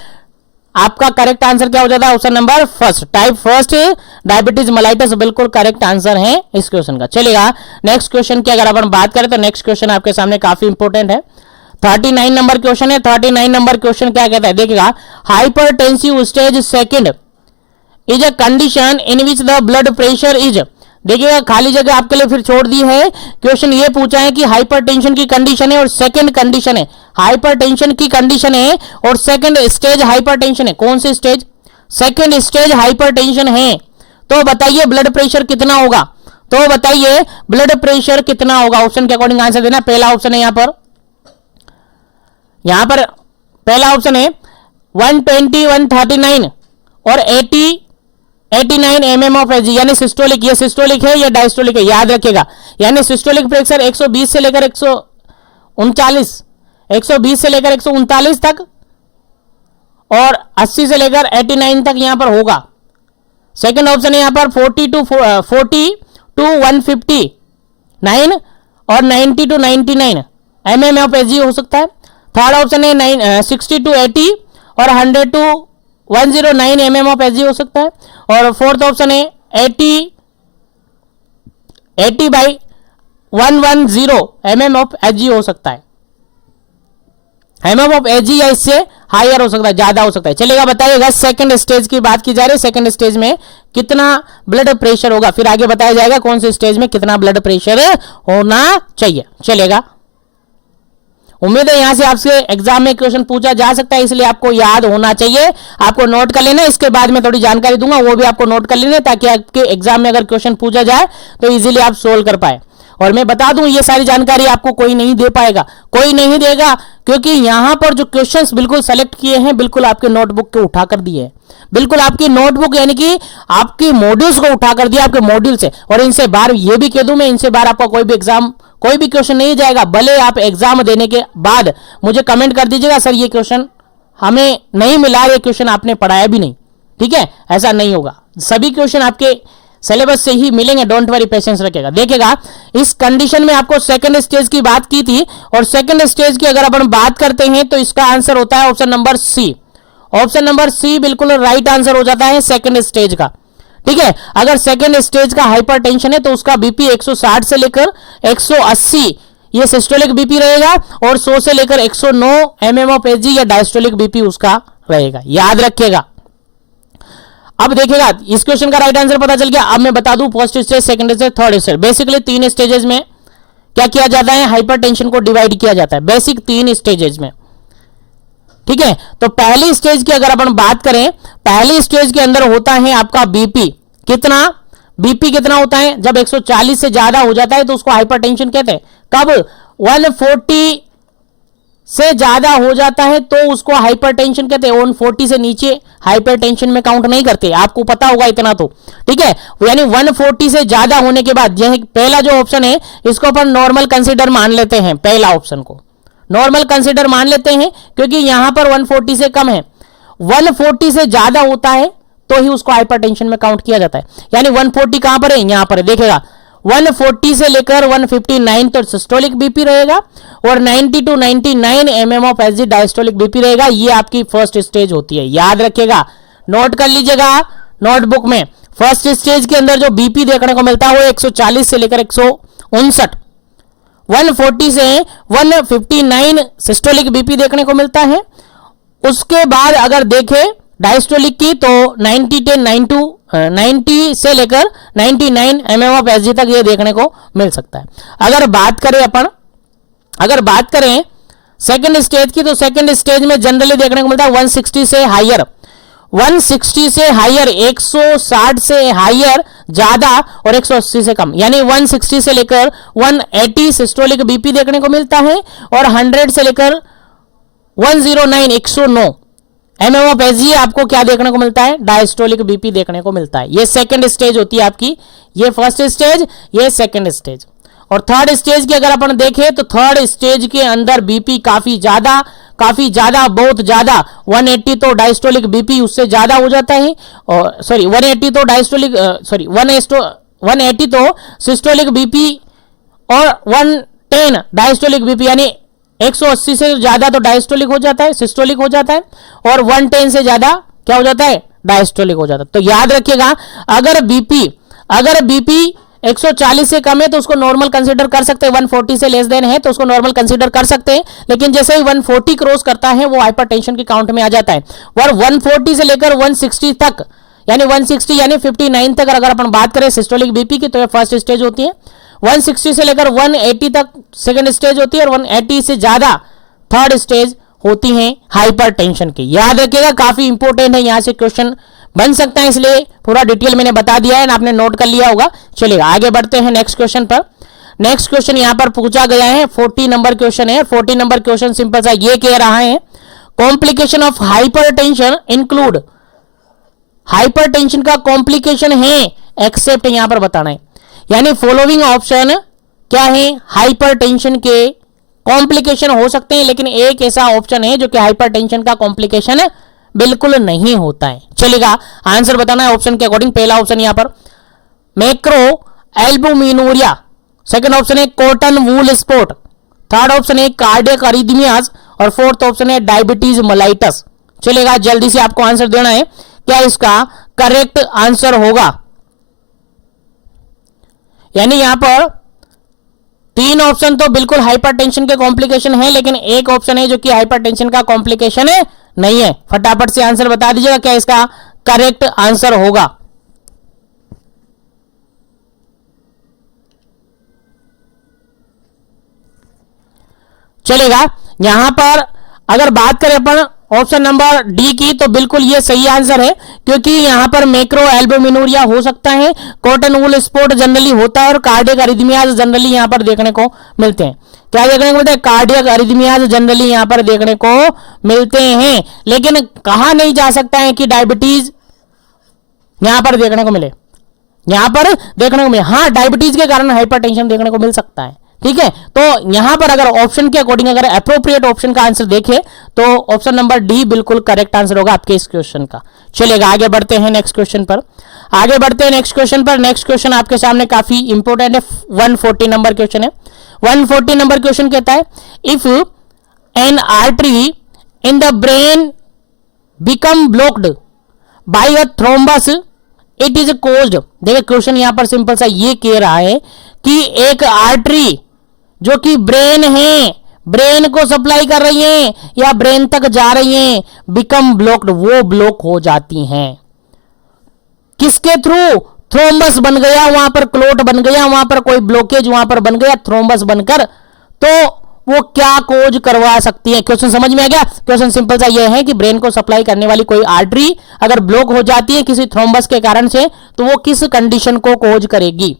आपका करेक्ट आंसर क्या हो जाता है? Option number first, type first diabetes mellitus बिल्कुल करेक्ट आंसर है इस क्वेश्चन का। चलेगा, नेक्स्ट क्वेश्चन की अगर अपन बात करें तो नेक्स्ट क्वेश्चन आपके सामने काफी इंपॉर्टेंट है। 39 नंबर क्वेश्चन है। 39 नंबर क्वेश्चन क्या कहता है? देखिएगा, hypertensive stage second is a condition in which the blood pressure is. देखिएगा, खाली जगह आपके लिए फिर छोड़ दी है। क्वेश्चन ये पूछा है कि हाइपरटेंशन की कंडीशन है और सेकंड कंडीशन है, हाइपरटेंशन की कंडीशन है और सेकंड स्टेज हाइपरटेंशन है। कौन सी स्टेज? सेकंड स्टेज हाइपरटेंशन है। तो बताइए ब्लड प्रेशर कितना होगा? तो बताइए ब्लड प्रेशर कितना होगा? ऑप्शन के अकॉर्डिंग आंसर देना। पहला ऑप्शन है यहां पर पहला ऑप्शन है 120, 139 और 89 mm ऑफ एजी, यानी सिस्टोलिक। ये सिस्टोलिक है, ये डायस्टोलिक है, याद रखिएगा। यानी सिस्टोलिक प्रेशर 120 से लेकर 139, 120 से लेकर 139 तक और 80 से लेकर 89 तक यहां पर होगा। सेकंड ऑप्शन है यहां पर 40 to 159 और 90 to 99 mm ऑफ एजी हो सकता है। थर्ड ऑप्शन है 60 to 80 और 100 to 109 mm ऑफ एजी हो सकता है। और फोर्थ ऑप्शन है 80/110 mm ऑफ एजी हो सकता है। एमएम ऑफ एजी या इससे हायर हो सकता है, ज्यादा हो सकता है। चलेगा, बताइएगा सेकंड स्टेज की बात की जा रही है, सेकंड स्टेज में कितना ब्लड प्रेशर होगा, फिर आगे बताया जाएगा कौन से स्टेज में कितना ब्लड प्रेशर होना चाहिए। चलेगा, उम्मीद है यहां से आपसे एग्जाम में क्वेश्चन पूछा जा सकता है, इसलिए आपको याद होना चाहिए, आपको नोट कर लेना। इसके बाद में थोड़ी जानकारी दूंगा, वो भी आपको नोट कर लेना, ताकि आपके एग्जाम में अगर क्वेश्चन पूछा जाए तो इजीली आप सोल्व कर पाए। और मैं बता दूं, ये सारी जानकारी आपको कोई नहीं दे पाएगा, कोई नहीं देगा, क्योंकि यहां पर जो क्वेश्चंस बिल्कुल सेलेक्ट किए हैं, बिल्कुल आपके नोटबुक के उठाकर दिए हैं, बिल्कुल आपकी नोटबुक यानी कि आपकी मॉड्यूल्स को उठाकर दिया, आपके मॉड्यूल से। और इनसे बाहर ये भी कह दूं मैं, इनसे बाहर आपका कोई भी एग्जाम, कोई भी क्वेश्चन नहीं जाएगा। भले आप एग्जाम देने के बाद मुझे कमेंट कर दीजिएगा, सर ये क्वेश्चन हमें नहीं मिला, ये क्वेश्चन आपने पढ़ाया भी नहीं, ठीक है, ऐसा नहीं होगा। सभी क्वेश्चन आपके सिलेबस से ही मिलेंगे, डोंट वरी, पेशेंस रखेगा। देखिएगा, इस कंडीशन में आपको सेकंड स्टेज की बात की थी, और सेकंड स्टेज की अगर अपन बात करते हैं तो इसका आंसर होता है option number C. Option number C बिल्कुल राइट आंसर हो जाता है सेकंड स्टेज का, ठीक है। अगर सेकंड स्टेज का हाइपरटेंशन है तो उसका बीपी 160 से लेकर 180 ये सिस्टोलिक बीपी रहेगा, और 100 से लेकर 109 एमएम ऑफ एजी या डायस्टोलिक बीपी उसका रहेगा, याद रखिएगा। अब देखिएगा, इस क्वेश्चन का राइट आंसर पता चल गया। अब मैं बता दूं first stage, second stage, third stage, basically 3 stages में क्या किया जाता है, हाइपरटेंशन को डिवाइड किया जाता है, बेसिक 3 स्टेजेस में, ठीक है। तो पहली स्टेज की अगर अपन बात करें, पहली स्टेज के अंदर होता है आपका बीपी कितना, बीपी कितना होता है, जब 140 से ज्यादा हो जाता है तो उसको हाइपरटेंशन कहते हैं। कब 140 से ज्यादा हो जाता है तो उसको हाइपरटेंशन कहते हैं। 140 से नीचे हाइपरटेंशन में काउंट नहीं करते, आपको पता होगा इतना तो, ठीक है। यानी 140 से ज्यादा होने के बाद, यह पहला जो ऑप्शन है इसको अपन नॉर्मल कंसीडर मान लेते हैं, पहला ऑप्शन को नॉर्मल कंसीडर मान लेते हैं, क्योंकि यहां पर 140 से कम है। 140 से ज्यादा होता है तो ही उसको हाइपरटेंशन में काउंट किया जाता है। यानी 140 कहां पर है, यहां पर है, देखिएगा 140 से लेकर 159 तो सिस्टोलिक बीपी रहेगा, और 90 to 99 mm of SG diastolic BP रहेगा। ये आपकी फर्स्ट स्टेज होती है, याद रखिएगा, नोट कर लीजिएगा नोटबुक में। फर्स्ट स्टेज के अंदर जो बीपी देखने को मिलता है वो 140 से लेकर 159, 140 से 159 सिस्टोलिक बीपी देखने को मिलता है। उसके बाद अगर देखें डायस्टोलिक की तो 90 से लेकर 99 एमएम ऑफ एसजी तक ये देखने को मिल सकता है। अगर बात करें सेकंड स्टेज की, तो सेकंड स्टेज में जनरली देखने को मिलता है 160 से हायर, 160 से हायर, 160 से हायर ज्यादा, और 180 से कम, यानी 160 से लेकर 180 सिस्टोलिक बीपी देखने को मिलता है, और 100 से लेकर 109 109 एमएम ऑफ एसजी आपको क्या देखने को मिलता है, डायस्टोलिक बीपी देखने को मिलता है। ये सेकंड स्टेज होती है आपकी, ये फर्स्ट स्टेज, ये सेकंड स्टेज। और थर्ड स्टेज की अगर अपन देखें तो थर्ड स्टेज के अंदर बीपी काफी ज्यादा, बहुत ज्यादा, 180 तो डायस्टोलिक बीपी उससे ज्यादा हो जाता है, और सॉरी 180 तो डायस्टोलिक 180 तो सिस्टोलिक बीपी, और 110 डायस्टोलिक बीपी, यानी 180 से ज्यादा तो डायस्टोलिक हो जाता है, सिस्टोलिक हो जाता है, और 110 से ज्यादा क्या हो जाता है, डायस्टोलिक हो जाता है। तो याद रखिएगा, अगर बीपी 140 से कम है तो उसको नॉर्मल कंसीडर कर सकते हैं, 140 से लेस देन है तो उसको नॉर्मल कंसीडर कर सकते हैं, लेकिन जैसे ही 140 क्रॉस करता है वो हाइपरटेंशन के काउंट में आ जाता है। और 140 से लेकर 160 तक, यानी 160 यानी 59 तक अगर अपन बात करें सिस्टोलिक बीपी की, तो ये फर्स्ट स्टेज होती है। 160 से लेकर 180 तक सेकंड स्टेज होती है, और 180 से ज्यादा थर्ड स्टेज होती है हाइपरटेंशन की। याद रखिएगा, काफी इंपॉर्टेंट है, यहां से क्वेश्चन बन सकता है, इसलिए पूरा डिटेल मैंने बता दिया है, आपने नोट कर लिया होगा। चलिएगा आगे बढ़ते हैं नेक्स्ट क्वेश्चन पर। नेक्स्ट क्वेश्चन यहां पर पूछा गया है, 40 नंबर क्वेश्चन है। 40 नंबर क्वेश्चन सिंपल सा ये कह रहा है, complication of hypertension include, hypertension का कॉम्प्लिकेशन है एक्सेप्ट, यहां पर बताना है, यानी फॉलोइंग ऑप्शन क्या है, हाइपरटेंशन के कॉम्प्लिकेशन हो सकते हैं, लेकिन एक ऐसा ऑप्शन है जो कि हाइपरटेंशन का कॉम्प्लिकेशन बिल्कुल नहीं होता है। चलेगा, आंसर बताना है ऑप्शन के अकॉर्डिंग। पहला ऑप्शन यहां पर मैक्रो एल्बुमिनूरिया, सेकंड ऑप्शन है cotton wool spot, third option है कार्डियक अरिथमियाज, और फोर्थ ऑप्शन है डायबिटीज मेलाइटस। चलेगा, जल्दी से आपको आंसर देना है, क्या इसका करेक्ट आंसर होगा। यानी यहां पर तीन ऑप्शन तो बिल्कुल हाइपरटेंशन के कॉम्प्लिकेशन है, लेकिन एक ऑप्शन है जो कि हाइपरटेंशन का कॉम्प्लिकेशन है नहीं है। फटाफट से आंसर बता दीजिएगा क्या इसका करेक्ट आंसर होगा। चलेगा। यहां पर अगर बात करें अपन ऑप्शन नंबर डी की, तो बिल्कुल ये सही आंसर है, क्योंकि यहां पर मैक्रो एल्बुमिनूरिया हो सकता है, कॉटन वूल स्पॉट जनरली होता है, और कार्डियक अरिथमियाज जनरली यहां पर देखने को मिलते हैं। क्या देखने को मिलता है? कार्डियक अरिथमियाज जनरली यहां पर देखने को मिलते हैं। लेकिन कहा नहीं जा सकता है कि डायबिटीज यहां पर देखने को मिले, यहां पर देखने को मिले। हाँ, डायबिटीज के कारण हाइपरटेंशन देखने को मिल सकता है, ठीक है। तो यहां पर अगर ऑप्शन के अकॉर्डिंग अगर अप्रोप्रिएट ऑप्शन का आंसर देखें तो ऑप्शन नंबर डी बिल्कुल करेक्ट आंसर होगा आपके इस क्वेश्चन का। चलेगा, आगे बढ़ते हैं नेक्स्ट क्वेश्चन पर। आगे बढ़ते हैं नेक्स्ट क्वेश्चन पर। नेक्स्ट क्वेश्चन आपके सामने काफी इंपॉर्टेंट है, 140 नंबर क्वेश्चन है। 140 नंबर क्वेश्चन कहता है, if N artery in the brain become blocked by a thrombus it is caused. देखिए क्वेश्चन यहां पर सिंपल सा ये कह रहा है कि एक आर्टरी जो कि ब्रेन है, ब्रेन को सप्लाई कर रही है या ब्रेन तक जा रही है, बिकम ब्लॉक्ड, वो ब्लॉक हो जाती हैं। किसके थ्रू? थ्रोम्बस बन गया, वहां पर क्लोट बन गया, वहां पर कोई ब्लॉकेज वहां पर बन गया थ्रोम्बस बनकर, तो वो क्या कोज करवा सकती है? क्वेश्चन समझ में आ गया? क्वेश्चन सिंपल सा ये है कि ब्रेन को सप्लाई करने वाली कोई आर्टरी अगर ब्लॉक हो जाती है किसी थ्रोम्बस के कारण से, तो वो किस कंडीशन को कोज करेगी?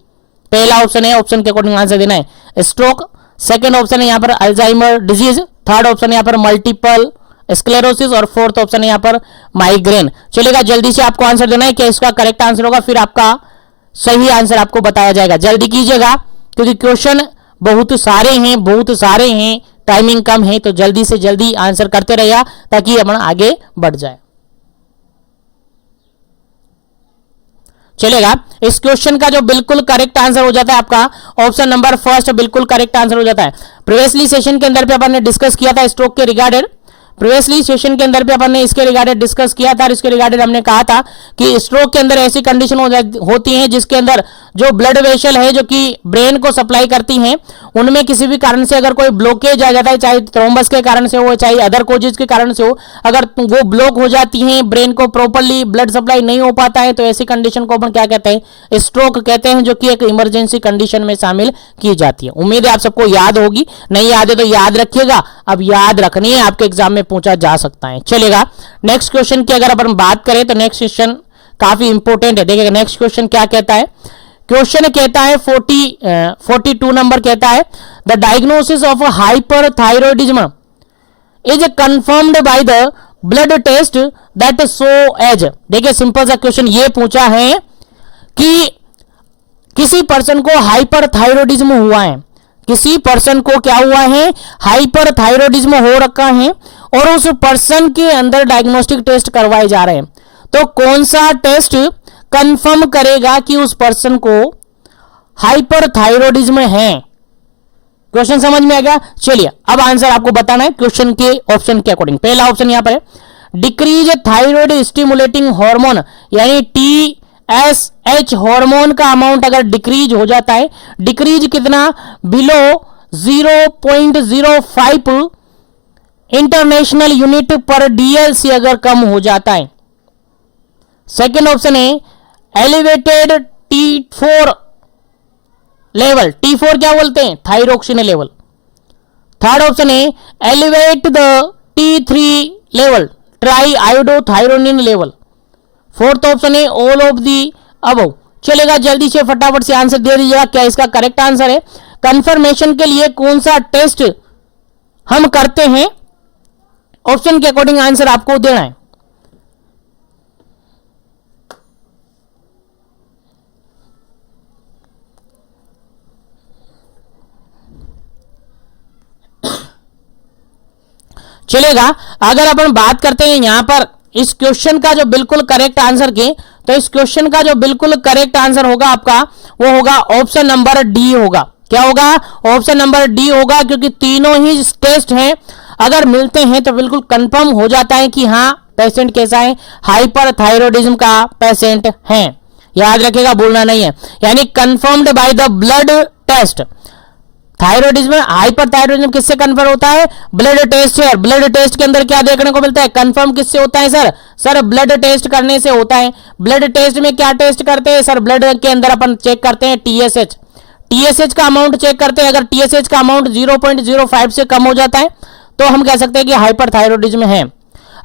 पहला ऑप्शन है, ऑप्शन के अकॉर्डिंग आंसर देना है, स्ट्रोक। सेकंड ऑप्शन है यहां पर अल्जाइमर डिजीज। थर्ड ऑप्शन है यहां पर मल्टीपल स्क्लेरोसिस, और फोर्थ ऑप्शन है यहां पर माइग्रेन। चलेगा, जल्दी से आपको आंसर देना है क्या इसका करेक्ट आंसर होगा, फिर आपका सही आंसर आपको बताया जाएगा। जल्दी कीजिएगा क्योंकि क्वेश्चन बहुत सारे हैं, बहुत सारे हैं, टाइमिंग कम है, तो जल्दी से जल्दी आंसर करते रहिए ताकि अपन आगे बढ़ जाए। चलेगा, इस क्वेश्चन का जो बिल्कुल करेक्ट आंसर हो जाता है आपका ऑप्शन नंबर फर्स्ट बिल्कुल करेक्ट आंसर हो जाता है। प्रीवियसली सेशन के अंदर पे अपन ने डिस्कस किया था स्ट्रोक के रिगार्डेड, प्रीवियसली सेशन के अंदर पे अपन ने इसके रिगार्डेड डिस्कस किया था, और इसके रिगार्डेड हमने कहा था कि स्ट्रोक के अंदर ऐसी कंडीशन होती है जिसके अंदर जो ब्लड वेसल है जो कि ब्रेन को सप्लाई करती हैं, उनमें किसी भी कारण से अगर कोई ब्लॉकेज आ जाता है, चाहे थ्रोम्बस के कारण से हो चाहे अदर कोजेज के कारण से हो, अगर वो ब्लॉक हो जाती हैं, ब्रेन को प्रॉपर्ली ब्लड सप्लाई नहीं हो पाता है, तो ऐसी कंडीशन को अपन क्या कहते हैं? स्ट्रोक कहते हैं, जो कि एक इमरजेंसी कंडीशन में शामिल की जाती है। उम्मीद है आप सबको याद होगी, नहीं याद है तो याद रखिएगा, अब याद रखनी है, आपके एग्जाम में पूछा जा सकता है। चलेगा, नेक्स्ट क्वेश्चन की अगर अपन बात करें तो नेक्स्ट क्वेश्चन काफी इंपॉर्टेंट है। देखिएगा नेक्स्ट क्वेश्चन क्या कहता है। क्वेश्चन कहता है 42 नंबर कहता है, the diagnosis of hyperthyroidism is confirmed by the blood test that show as. देखिए सिंपल सा क्वेश्चन ये पूछा है कि किसी पर्सन को हाइपरथायरॉयडिज्म हुआ है, किसी पर्सन को क्या हुआ है? हाइपरथायरॉयडिज्म हो रखा है, और उस पर्सन के अंदर डायग्नोस्टिक टेस्ट करवाए जा रहे हैं, तो कौन सा टेस्ट कंफर्म करेगा कि उस पर्सन को हाइपरथायरॉयडिज्म है? क्वेश्चन समझ में आ गया? चलिए अब आंसर आपको बताना है क्वेश्चन के ऑप्शन के अकॉर्डिंग। पहला ऑप्शन यहां पर है डिक्रीज थायराइड स्टिमुलेटिंग हार्मोन, यानी TSH हार्मोन का अमाउंट अगर डिक्रीज हो जाता है, डिक्रीज कितना? बिलो 0.05 इंटरनेशनल यूनिट पर DL से अगर कम हो जाता है। सेकेंड ऑप्शन है एलिवेटेड T4 लेवल, T4 क्या बोलते हैं? Thyroxine level. थर्ड ऑप्शन है elevate the T3 level, try iodothyronine level. Fourth option है ऑल ऑफ दी अबव। चलेगा, जल्दी से फटाफट से आंसर दे दीजिएगा क्या इसका करेक्ट आंसर है। कंफर्मेशन के लिए कौन सा टेस्ट हम करते हैं, ऑप्शन के अकॉर्डिंग आंसर आपको देना है। चलेगा, अगर अपन बात करते हैं यहां पर इस क्वेश्चन का जो बिल्कुल करेक्ट आंसर के, तो इस क्वेश्चन का जो बिल्कुल करेक्ट आंसर होगा आपका वो होगा ऑप्शन नंबर डी होगा। क्या होगा? ऑप्शन नंबर डी होगा, क्योंकि तीनों ही टेस्ट हैं अगर मिलते हैं तो बिल्कुल कंफर्म हो जाता है कि हाँ पेशेंट कैसा है, हाइपरथायरॉयडिज्म का पेशेंट है। याद रखिएगा, भूलना नहीं है, यानी confirmed by the blood test. Thyroidism, hyperthyroidism किससे कन्फर्म होता है? ब्लड टेस्ट से। ब्लड टेस्ट के अंदर क्या देखने को मिलता है? कंफर्म किससे होता है सर? सर ब्लड टेस्ट करने से होता है। ब्लड टेस्ट में क्या टेस्ट करते हैं सर? ब्लड के अंदर अपन चेक करते हैं टीएसएच, टीएसएच का अमाउंट चेक करते हैं। अगर टीएसएच का अमाउंट 0.05 से कम हो जाता है तो हम कह सकते हैं कि हाइपरथायरॉइडिज्म है।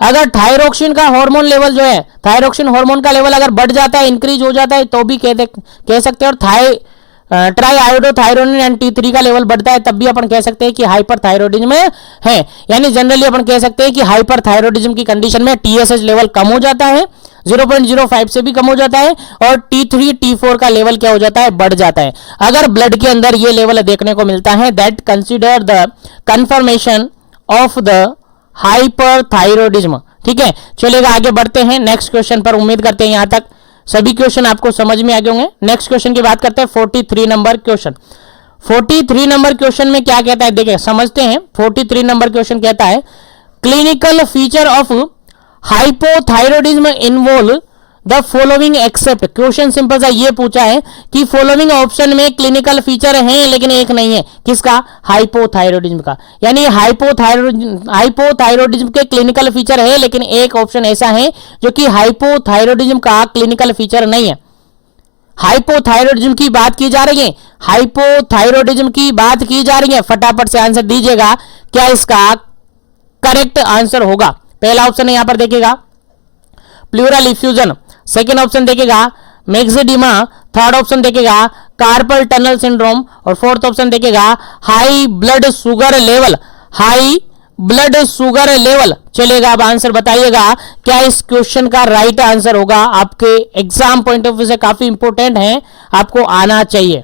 अगर थायरोक्सिन का हार्मोन लेवल जो है, थायरोक्सिन हार्मोन का लेवल अगर बढ़ जाता है, इंक्रीज हो जाता है, तो भी कह सकते हैं। और ट्राई आयोडोथायरोनिन एंड T3 का लेवल बढ़ता है, तब भी अपन कह सकते हैं कि हाइपरथायरॉइडिज्म है। यानी जनरली अपन कह सकते हैं कि हाइपरथायरॉइडिज्म की कंडीशन में टीएसएच लेवल कम हो जाता है, 0.05 से भी कम हो जाता है, और T3 T4 का लेवल क्या हो जाता है? बढ़ जाता है। अगर ब्लड के अंदर ये लेवल देखने को मिलता है, that consider the confirmation of the hyperthyroidism. ठीक है, चलिएगा आगे बढ़ते हैं नेक्स्ट क्वेश्चन पर। उम्मीद करते हैं यहां तक सभी क्वेश्चन आपको समझ में आ गए होंगे। नेक्स्ट क्वेश्चन की बात करते हैं, 43 नंबर क्वेश्चन। 43 नंबर क्वेश्चन में क्या कहता है, देखिए समझते हैं। 43 नंबर क्वेश्चन कहता है clinical feature of hypothyroidism involve the following except. Question simple सा ये पूछा है कि फॉलोइंग ऑप्शन में क्लिनिकल फीचर है लेकिन एक नहीं है, किसका? हाइपोथायरॉइडिज्म का। यानी हाइपोथायरॉइडिज्म के क्लिनिकल फीचर है लेकिन एक ऑप्शन ऐसा है जो कि हाइपोथायरॉइडिज्म का क्लिनिकल फीचर नहीं है। हाइपोथायरॉइडिज्म की बात की जा रही है, हाइपोथायरॉइडिज्म की बात की जा रही है। फटाफट से आंसर दीजिएगा, क्या इसका करेक्ट आंसर होगा? पहला ऑप्शन है यहां पर देखिएगा प्लूरल इफ्यूजन, सेकेंड ऑप्शन देखेगा मैक्सिडिमा, थर्ड ऑप्शन देखेगा कार्पल टनल सिंड्रोम, और फोर्थ ऑप्शन देखेगा high blood sugar level, high blood sugar level. चलेगा, अब आंसर बताइएगा क्या इस क्वेश्चन का राइट आंसर होगा? आपके एग्जाम पॉइंट ऑफ व्यू से काफी इंपोर्टेंट है, आपको आना चाहिए।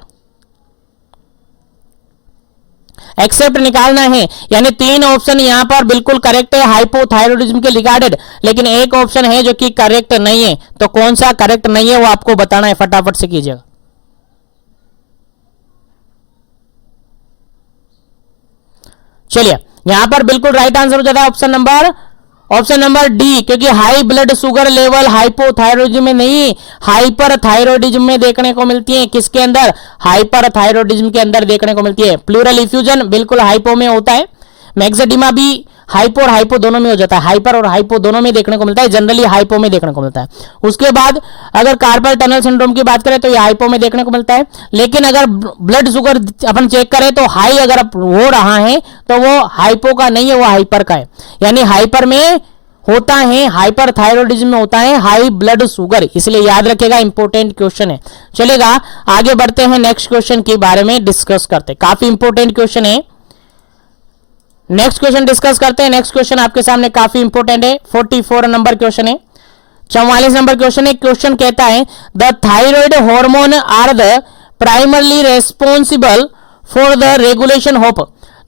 एक्सेप्ट निकालना है, यानी तीन ऑप्शन यहां पर बिल्कुल करेक्ट है हाइपोथायरॉइडिज्म के रिगार्डेड, लेकिन एक ऑप्शन है जो कि करेक्ट नहीं है। तो कौन सा करेक्ट नहीं है वो आपको बताना है, फटाफट से कीजिएगा। चलिए, यहां पर बिल्कुल राइट आंसर हो जाता है ऑप्शन नंबर डी, क्योंकि high blood sugar level hypothyroidism में नहीं, हाइपरथायरॉइडिज्म में देखने को मिलती है। किसके अंदर? हाइपरथायरॉइडिज्म के अंदर देखने को मिलती है। प्लूरल इफ्यूजन बिल्कुल हाइपो में होता है, मैक्सिडिमा भी हाइपो और हाइपो दोनों में हो जाता है, हाइपर और हाइपो दोनों में देखने को मिलता है, जनरली हाइपो में देखने को मिलता है। उसके बाद अगर कार्पल टनल सिंड्रोम की बात करें तो ये हाइपो में देखने को मिलता है, लेकिन अगर ब्लड शुगर अपन चेक करें तो हाई अगर हो रहा है तो वो हाइपो का नहीं है, वो हाइपर का है। यानी हाइपर में होता है, हाइपरथायरॉइडिज्म में होता है हाई ब्लड शुगर, इसलिए याद रखेगा, इंपॉर्टेंट क्वेश्चन है। चलेगा, आगे बढ़ते हैं, नेक्स्ट क्वेश्चन के बारे में डिस्कस करते हैं, काफी इंपॉर्टेंट क्वेश्चन है। नेक्स्ट क्वेश्चन डिस्कस करते हैं। नेक्स्ट क्वेश्चन आपके सामने काफी इंपॉर्टेंट है, 44 नंबर क्वेश्चन है। 44 नंबर क्वेश्चन है। क्वेश्चन कहता है the thyroid hormone are the primarily responsible for the regulation of.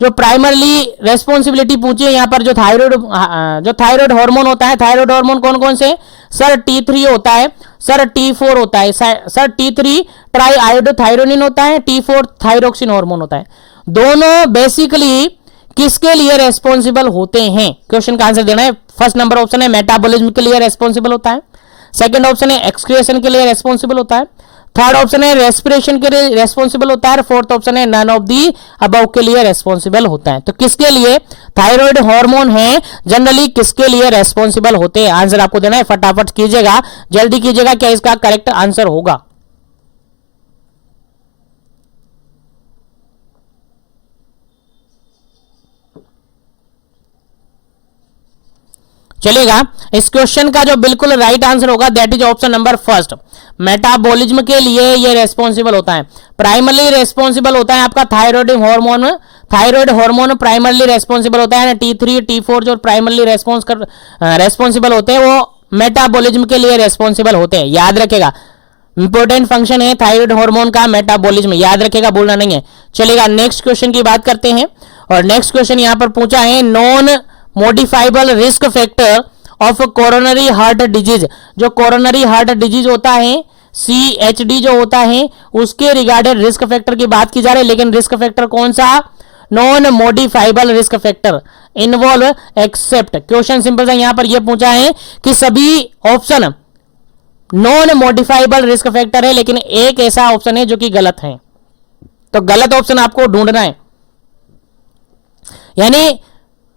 जो प्राइमरली रेस्पॉन्सिबिलिटी पूछी है यहाँ पर, जो थायराइड हार्मोन होता है, थायराइड हार्मोन कौन कौन से? सर T3 होता है, सर T4 होता है, सर T3 ट्राई आयोडोथायरोनिन होता है, T4 थायरोक्सिन हार्मोन होता है। दोनों बेसिकली किसके लिए रेस्पॉन्सिबल होते हैं? क्वेश्चन का आंसर देना है। फर्स्ट नंबर ऑप्शन है मेटाबॉलिज्म के लिए रेस्पॉन्सिबल होता है, सेकंड ऑप्शन है एक्सक्रिएशन के लिए रेस्पॉन्सिबल होता है, थर्ड ऑप्शन है रेस्पिरेशन के लिए रेस्पॉन्सिबल होता है, फोर्थ ऑप्शन है नन ऑफ दी अबव के लिए रेस्पॉन्सिबल होता है। तो किसके लिए थायराइड हार्मोन है, जनरली किसके लिए रेस्पॉन्सिबल होते हैं? आंसर आपको देना है, फटाफट कीजिएगा, जल्दी कीजिएगा, क्या इसका करेक्ट आंसर होगा? चलेगा, इस क्वेश्चन का जो बिल्कुल राइट आंसर होगा that is option number first, metabolism के लिए ये रेस्पॉन्सिबल होता है। प्राइमरली रेस्पॉन्सिबल होता है आपका थायराइड हार्मोन प्राइमरली रेस्पॉन्सिबल होता है। T3 T4 जो प्राइमरली रेस्पॉन्सिबल होते हैं वो मेटाबॉलिज्म के लिए रेस्पॉन्सिबल होते हैं, याद रखेगा। इंपॉर्टेंट फंक्शन है थायराइड हार्मोन का मेटाबॉलिज्म, याद रखेगा, बोलना नहीं है। चलेगा, नेक्स्ट क्वेश्चन की बात करते हैं, और नेक्स्ट क्वेश्चन यहां पर पूछा है non modifiable risk factor of coronary heart disease. जो कोरोनरी हार्ट डिजीज होता है, CHD जो होता है, उसके रिगार्डेड रिस्क फैक्टर की बात की जा रही है, लेकिन रिस्क फैक्टर कौन सा? Non modifiable risk factor involve except. Question simple सा यहां पर यह पूछा है कि सभी option non modifiable risk factor है, लेकिन एक ऐसा ऑप्शन है जो कि गलत है। तो गलत ऑप्शन आपको ढूंढना है, यानी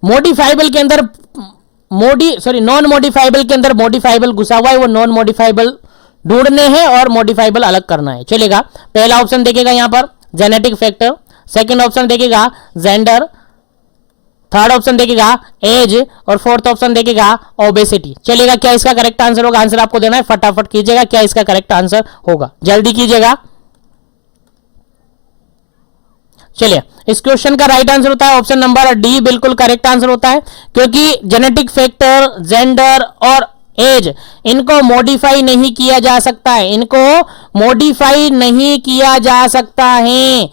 मॉडिफाइबल के अंदर नॉन मॉडिफाइबल के अंदर मॉडिफाइबल घुसा हुआ है, वो नॉन मॉडिफाइबल ढूंढने हैं और मॉडिफाइबल अलग करना है। चलेगा, पहला ऑप्शन देखेगा यहां पर जेनेटिक फैक्टर, सेकंड ऑप्शन देखेगा जेंडर, थर्ड ऑप्शन देखेगा एज और फोर्थ ऑप्शन देखेगा ओबेसिटी। चलेगा, क्या इसका करेक्ट आंसर होगा? आंसर आपको देना है, फटाफट कीजिएगा क्या इसका करेक्ट आंसर होगा, जल्दी कीजिएगा। चलिए, इस क्वेश्चन का राइट आंसर होता है ऑप्शन नंबर डी, बिल्कुल करेक्ट आंसर होता है, क्योंकि जेनेटिक फैक्टर, जेंडर और एज इनको मॉडिफाई नहीं किया जा सकता है, इनको मॉडिफाई नहीं किया जा सकता है,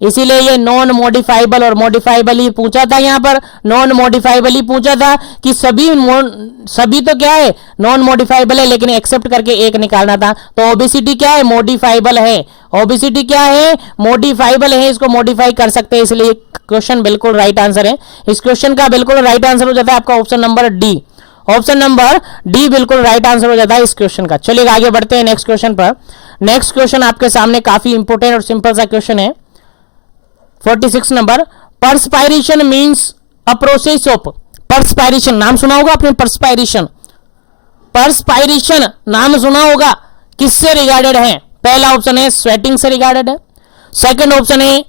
इसीलिए ये नॉन मॉडिफाइबल और मॉडिफाइबल ही पूछा था। यहां पर नॉन मॉडिफाइबल ही पूछा था कि सभी तो क्या है नॉन मॉडिफाइबल है, लेकिन एक्सेप्ट करके एक निकालना था। तो ओबेसिटी क्या है? मॉडिफाइबल है। ओबेसिटी क्या है? मॉडिफाइबल है, इसको मॉडिफाई कर सकते हैं, इसलिए क्वेश्चन बिल्कुल राइट आंसर है। इस क्वेश्चन का बिल्कुल राइट आंसर हो जाता है आपका option number D. Option number D बिल्कुल राइट आंसर हो जाता है इस क्वेश्चन का। चलिए आगे बढ़ते हैं नेक्स्ट क्वेश्चन पर। नेक्स्ट क्वेश्चन आपके सामने काफी इंपोर्टेंट और सिंपल सा क्वेश्चन है। 46 number, perspiration means a process of, perspiration नाम सुना होगा आपने, परस्पायरेशन, परस्पायरेशन नाम सुना होगा, किससे रिगार्डेड है? पहला ऑप्शन है स्वेटिंग से रिगार्डेड है, सेकंड ऑप्शन है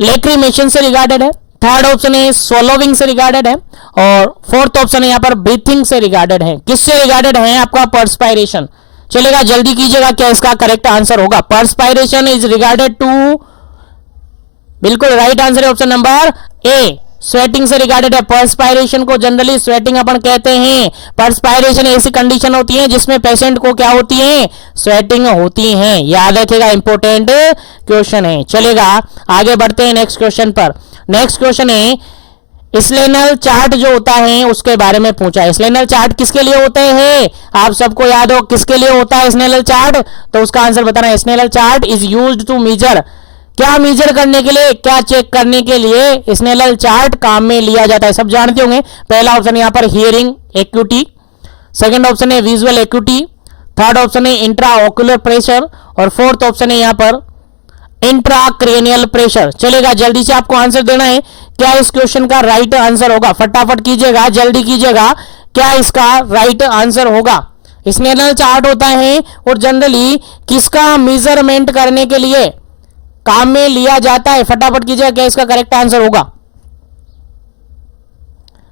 लेक्रीमेशन से रिगार्डेड है, थर्ड ऑप्शन है सोलोविंग से रिगार्डेड है और फोर्थ ऑप्शन है यहां पर ब्रीथिंग से रिगार्डेड है। किससे रिगार्डेड है आपका परस्पायरेशन? चलेगा, जल्दी कीजिएगा क्या इसका करेक्ट आंसर होगा? परस्पायरेशन इज रिगार्डेड टू, बिल्कुल राइट आंसर है ऑप्शन नंबर ए, स्वेटिंग से रिगार्डेड है। परस्पायरेशन को जनरली स्वेटिंग अपन कहते हैं। परस्पायरेशन ऐसी कंडीशन होती है जिसमें पेशेंट को क्या होती है? स्वेटिंग होती है। याद रखिएगा, इंपॉर्टेंट क्वेश्चन है। चलेगा, आगे बढ़ते हैं नेक्स्ट क्वेश्चन पर। नेक्स्ट क्वेश्चन है स्लेनल चार्ट जो होता है उसके बारे में पूछा है। स्लेनल चार्ट किसके लिए होते हैं? आप सबको याद हो किसके लिए होता है स्लेनल चार्ट? तो उसका आंसर बताना है। Snellen chart is used to measure, क्या मेजर करने के लिए, क्या चेक करने के लिए स्नेलल चार्ट काम में लिया जाता है? सब जानते होंगे। पहला ऑप्शन यहां पर हियरिंग एक्यूटी, सेकंड ऑप्शन है विजुअल एक्यूटी, थर्ड ऑप्शन है इंट्रा ऑक्यूलर प्रेशर और फोर्थ ऑप्शन है यहां पर इंट्राक्रेनियल प्रेशर। चलेगा, जल्दी से आपको आंसर देना है क्या इस क्वेश्चन का राइट आंसर होगा? फटाफट कीजिएगा, जल्दी कीजिएगा, क्या इसका राइट आंसर होगा? स्नेलल चार्ट होता है और जनरली किसका मेजरमेंट करने के लिए काम में लिया जाता है? फटाफट कीजिएगा क्या इसका करेक्ट आंसर होगा?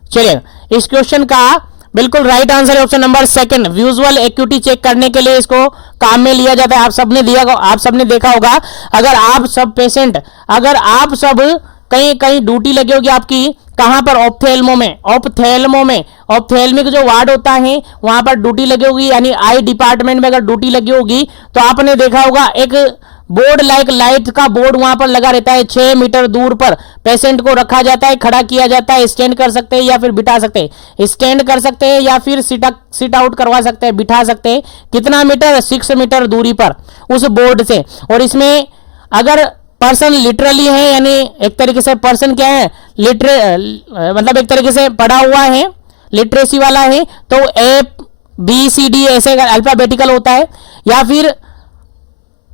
चलिए, इस क्वेश्चन का बिल्कुल राइट आंसर है option number second, visual acuity check करने के लिए इसको काम में लिया जाता है। आप सबने देखा होगा, अगर आप सब पेशेंट, अगर आप सब कहीं कहीं ड्यूटी लगी होगी आपकी, कहां पर? ऑप्थेल्मिक जो वार्ड होता है वहां पर ड्यूटी लगी होगी, यानी आई डिपार्टमेंट में अगर ड्यूटी लगी होगी तो आपने देखा होगा एक बोर्ड लाइक लाइट का बोर्ड वहां पर लगा रहता है, 6 मीटर दूर पर पेशेंट को रखा जाता है, खड़ा किया जाता है, स्टैंड कर सकते हैं या फिर बिठा सकते हैं, स्टैंड कर सकते हैं या फिर सिट आउट करवा सकते हैं, बिठा सकते हैं। कितना मीटर? 6 मीटर दूरी पर उस बोर्ड से। और इसमें अगर पर्सन लिटरली है, यानी एक तरीके से पर्सन क्या है, मतलब एक तरीके से पढ़ा हुआ है, लिटरेसी वाला है, तो ABCD ऐसे अल्फाबेटिकल होता है, या फिर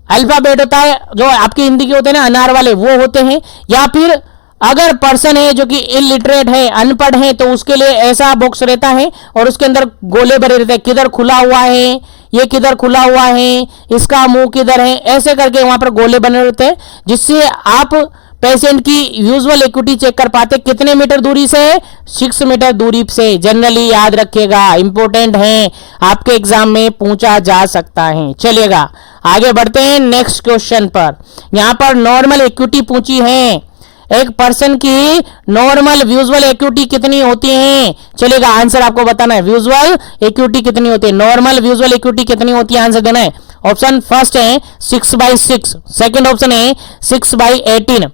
अल्फाबेट होता है जो आपकी हिंदी के होते हैं ना अनार वाले, वो होते हैं, या फिर अगर पर्सन है जो कि इलिटरेट है, अनपढ़ है, तो उसके लिए ऐसा बॉक्स रहता है और उसके अंदर गोले भरे रहते हैं, किधर खुला हुआ है, ये किधर खुला हुआ है, इसका मुंह किधर है, ऐसे करके वहां पर गोले बने रहते हैं, जिससे आप पेशेंट की विजुअल एक्यूटी चेक कर पाते। कितने मीटर दूरी से? 6 मीटर दूरी से। जनरली याद रखिएगा, इंपॉर्टेंट है, आपके एग्जाम में पूछा जा सकता है। चलिएगा, आगे बढ़ते हैं नेक्स्ट क्वेश्चन पर। यहां पर नॉर्मल एक्यूटी पूछी है, एक पर्सन की नॉर्मल विजुअल एक्यूटी कितनी होती है? चलेगा, आंसर आपको बताना है, विजुअल एक्यूटी कितनी होती है, नॉर्मल विजुअल एक्यूटी कितनी होती है, आंसर देना है। ऑप्शन फर्स्ट है 6/6, सेकंड ऑप्शन है 6/18,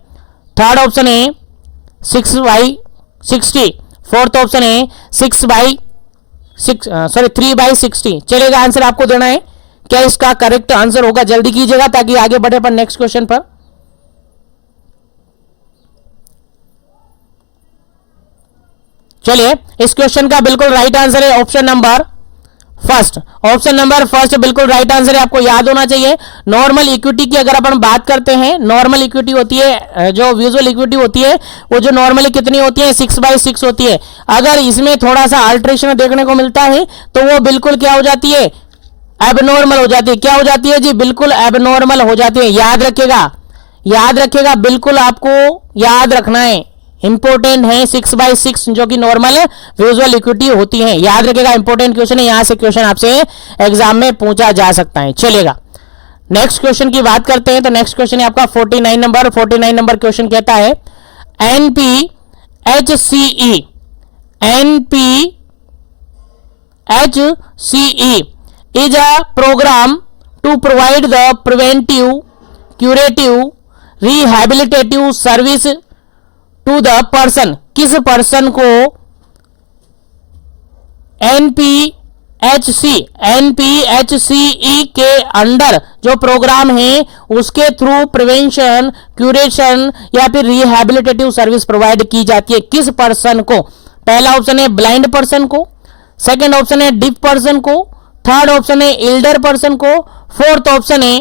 थर्ड ऑप्शन है 6/60, फोर्थ ऑप्शन है 3/60। चलेगा, आंसर आपको देना है क्या इसका करेक्ट आंसर होगा? जल्दी कीजिएगा ताकि आगे बढ़े पर नेक्स्ट क्वेश्चन पर। चलिए, इस क्वेश्चन का बिल्कुल राइट आंसर है option number first, option number first बिल्कुल राइट आंसर है, आपको याद होना चाहिए। नॉर्मल इक्विटी की अगर अपन बात करते हैं, नॉर्मल इक्विटी होती है, जो विजुअल इक्विटी होती है वो जो नॉर्मली कितनी होती है 6/6 होती है। अगर इसमें थोड़ा सा अल्ट्रेशन देखने को मिलता है तो वो बिल्कुल क्या हो जाती है, एबनॉर्मल हो जाती है। क्या हो जाती है जी, बिल्कुल एबनॉर्मल हो जाती है। याद रखिएगा, याद रखिएगा, बिल्कुल आपको याद रखना है, इंपोर्टेंट है 6/6 जो कि नॉर्मल विजुअल इक्विटी होती है। याद रखिएगा, इंपोर्टेंट क्वेश्चन है, यहां से क्वेश्चन आपसे एग्जाम में पूछा जा सकता है। चलेगा, नेक्स्ट क्वेश्चन की बात करते हैं। तो नेक्स्ट क्वेश्चन है आपका 49 नंबर। 49 नंबर क्वेश्चन कहता है NPHCE is a program to provide the preventive, curative, rehabilitative service to the person। किस पर्सन को NPHCE के अंडर जो प्रोग्राम है उसके थ्रू प्रिवेंशन, क्यूरेशन या फिर रिहैबिलिटेटिव सर्विस प्रोवाइड की जाती है। किस पर्सन को? पहला ऑप्शन है ब्लाइंड पर्सन को, सेकंड ऑप्शन है डिफ पर्सन को, थर्ड ऑप्शन है एल्डर पर्सन को, फोर्थ ऑप्शन है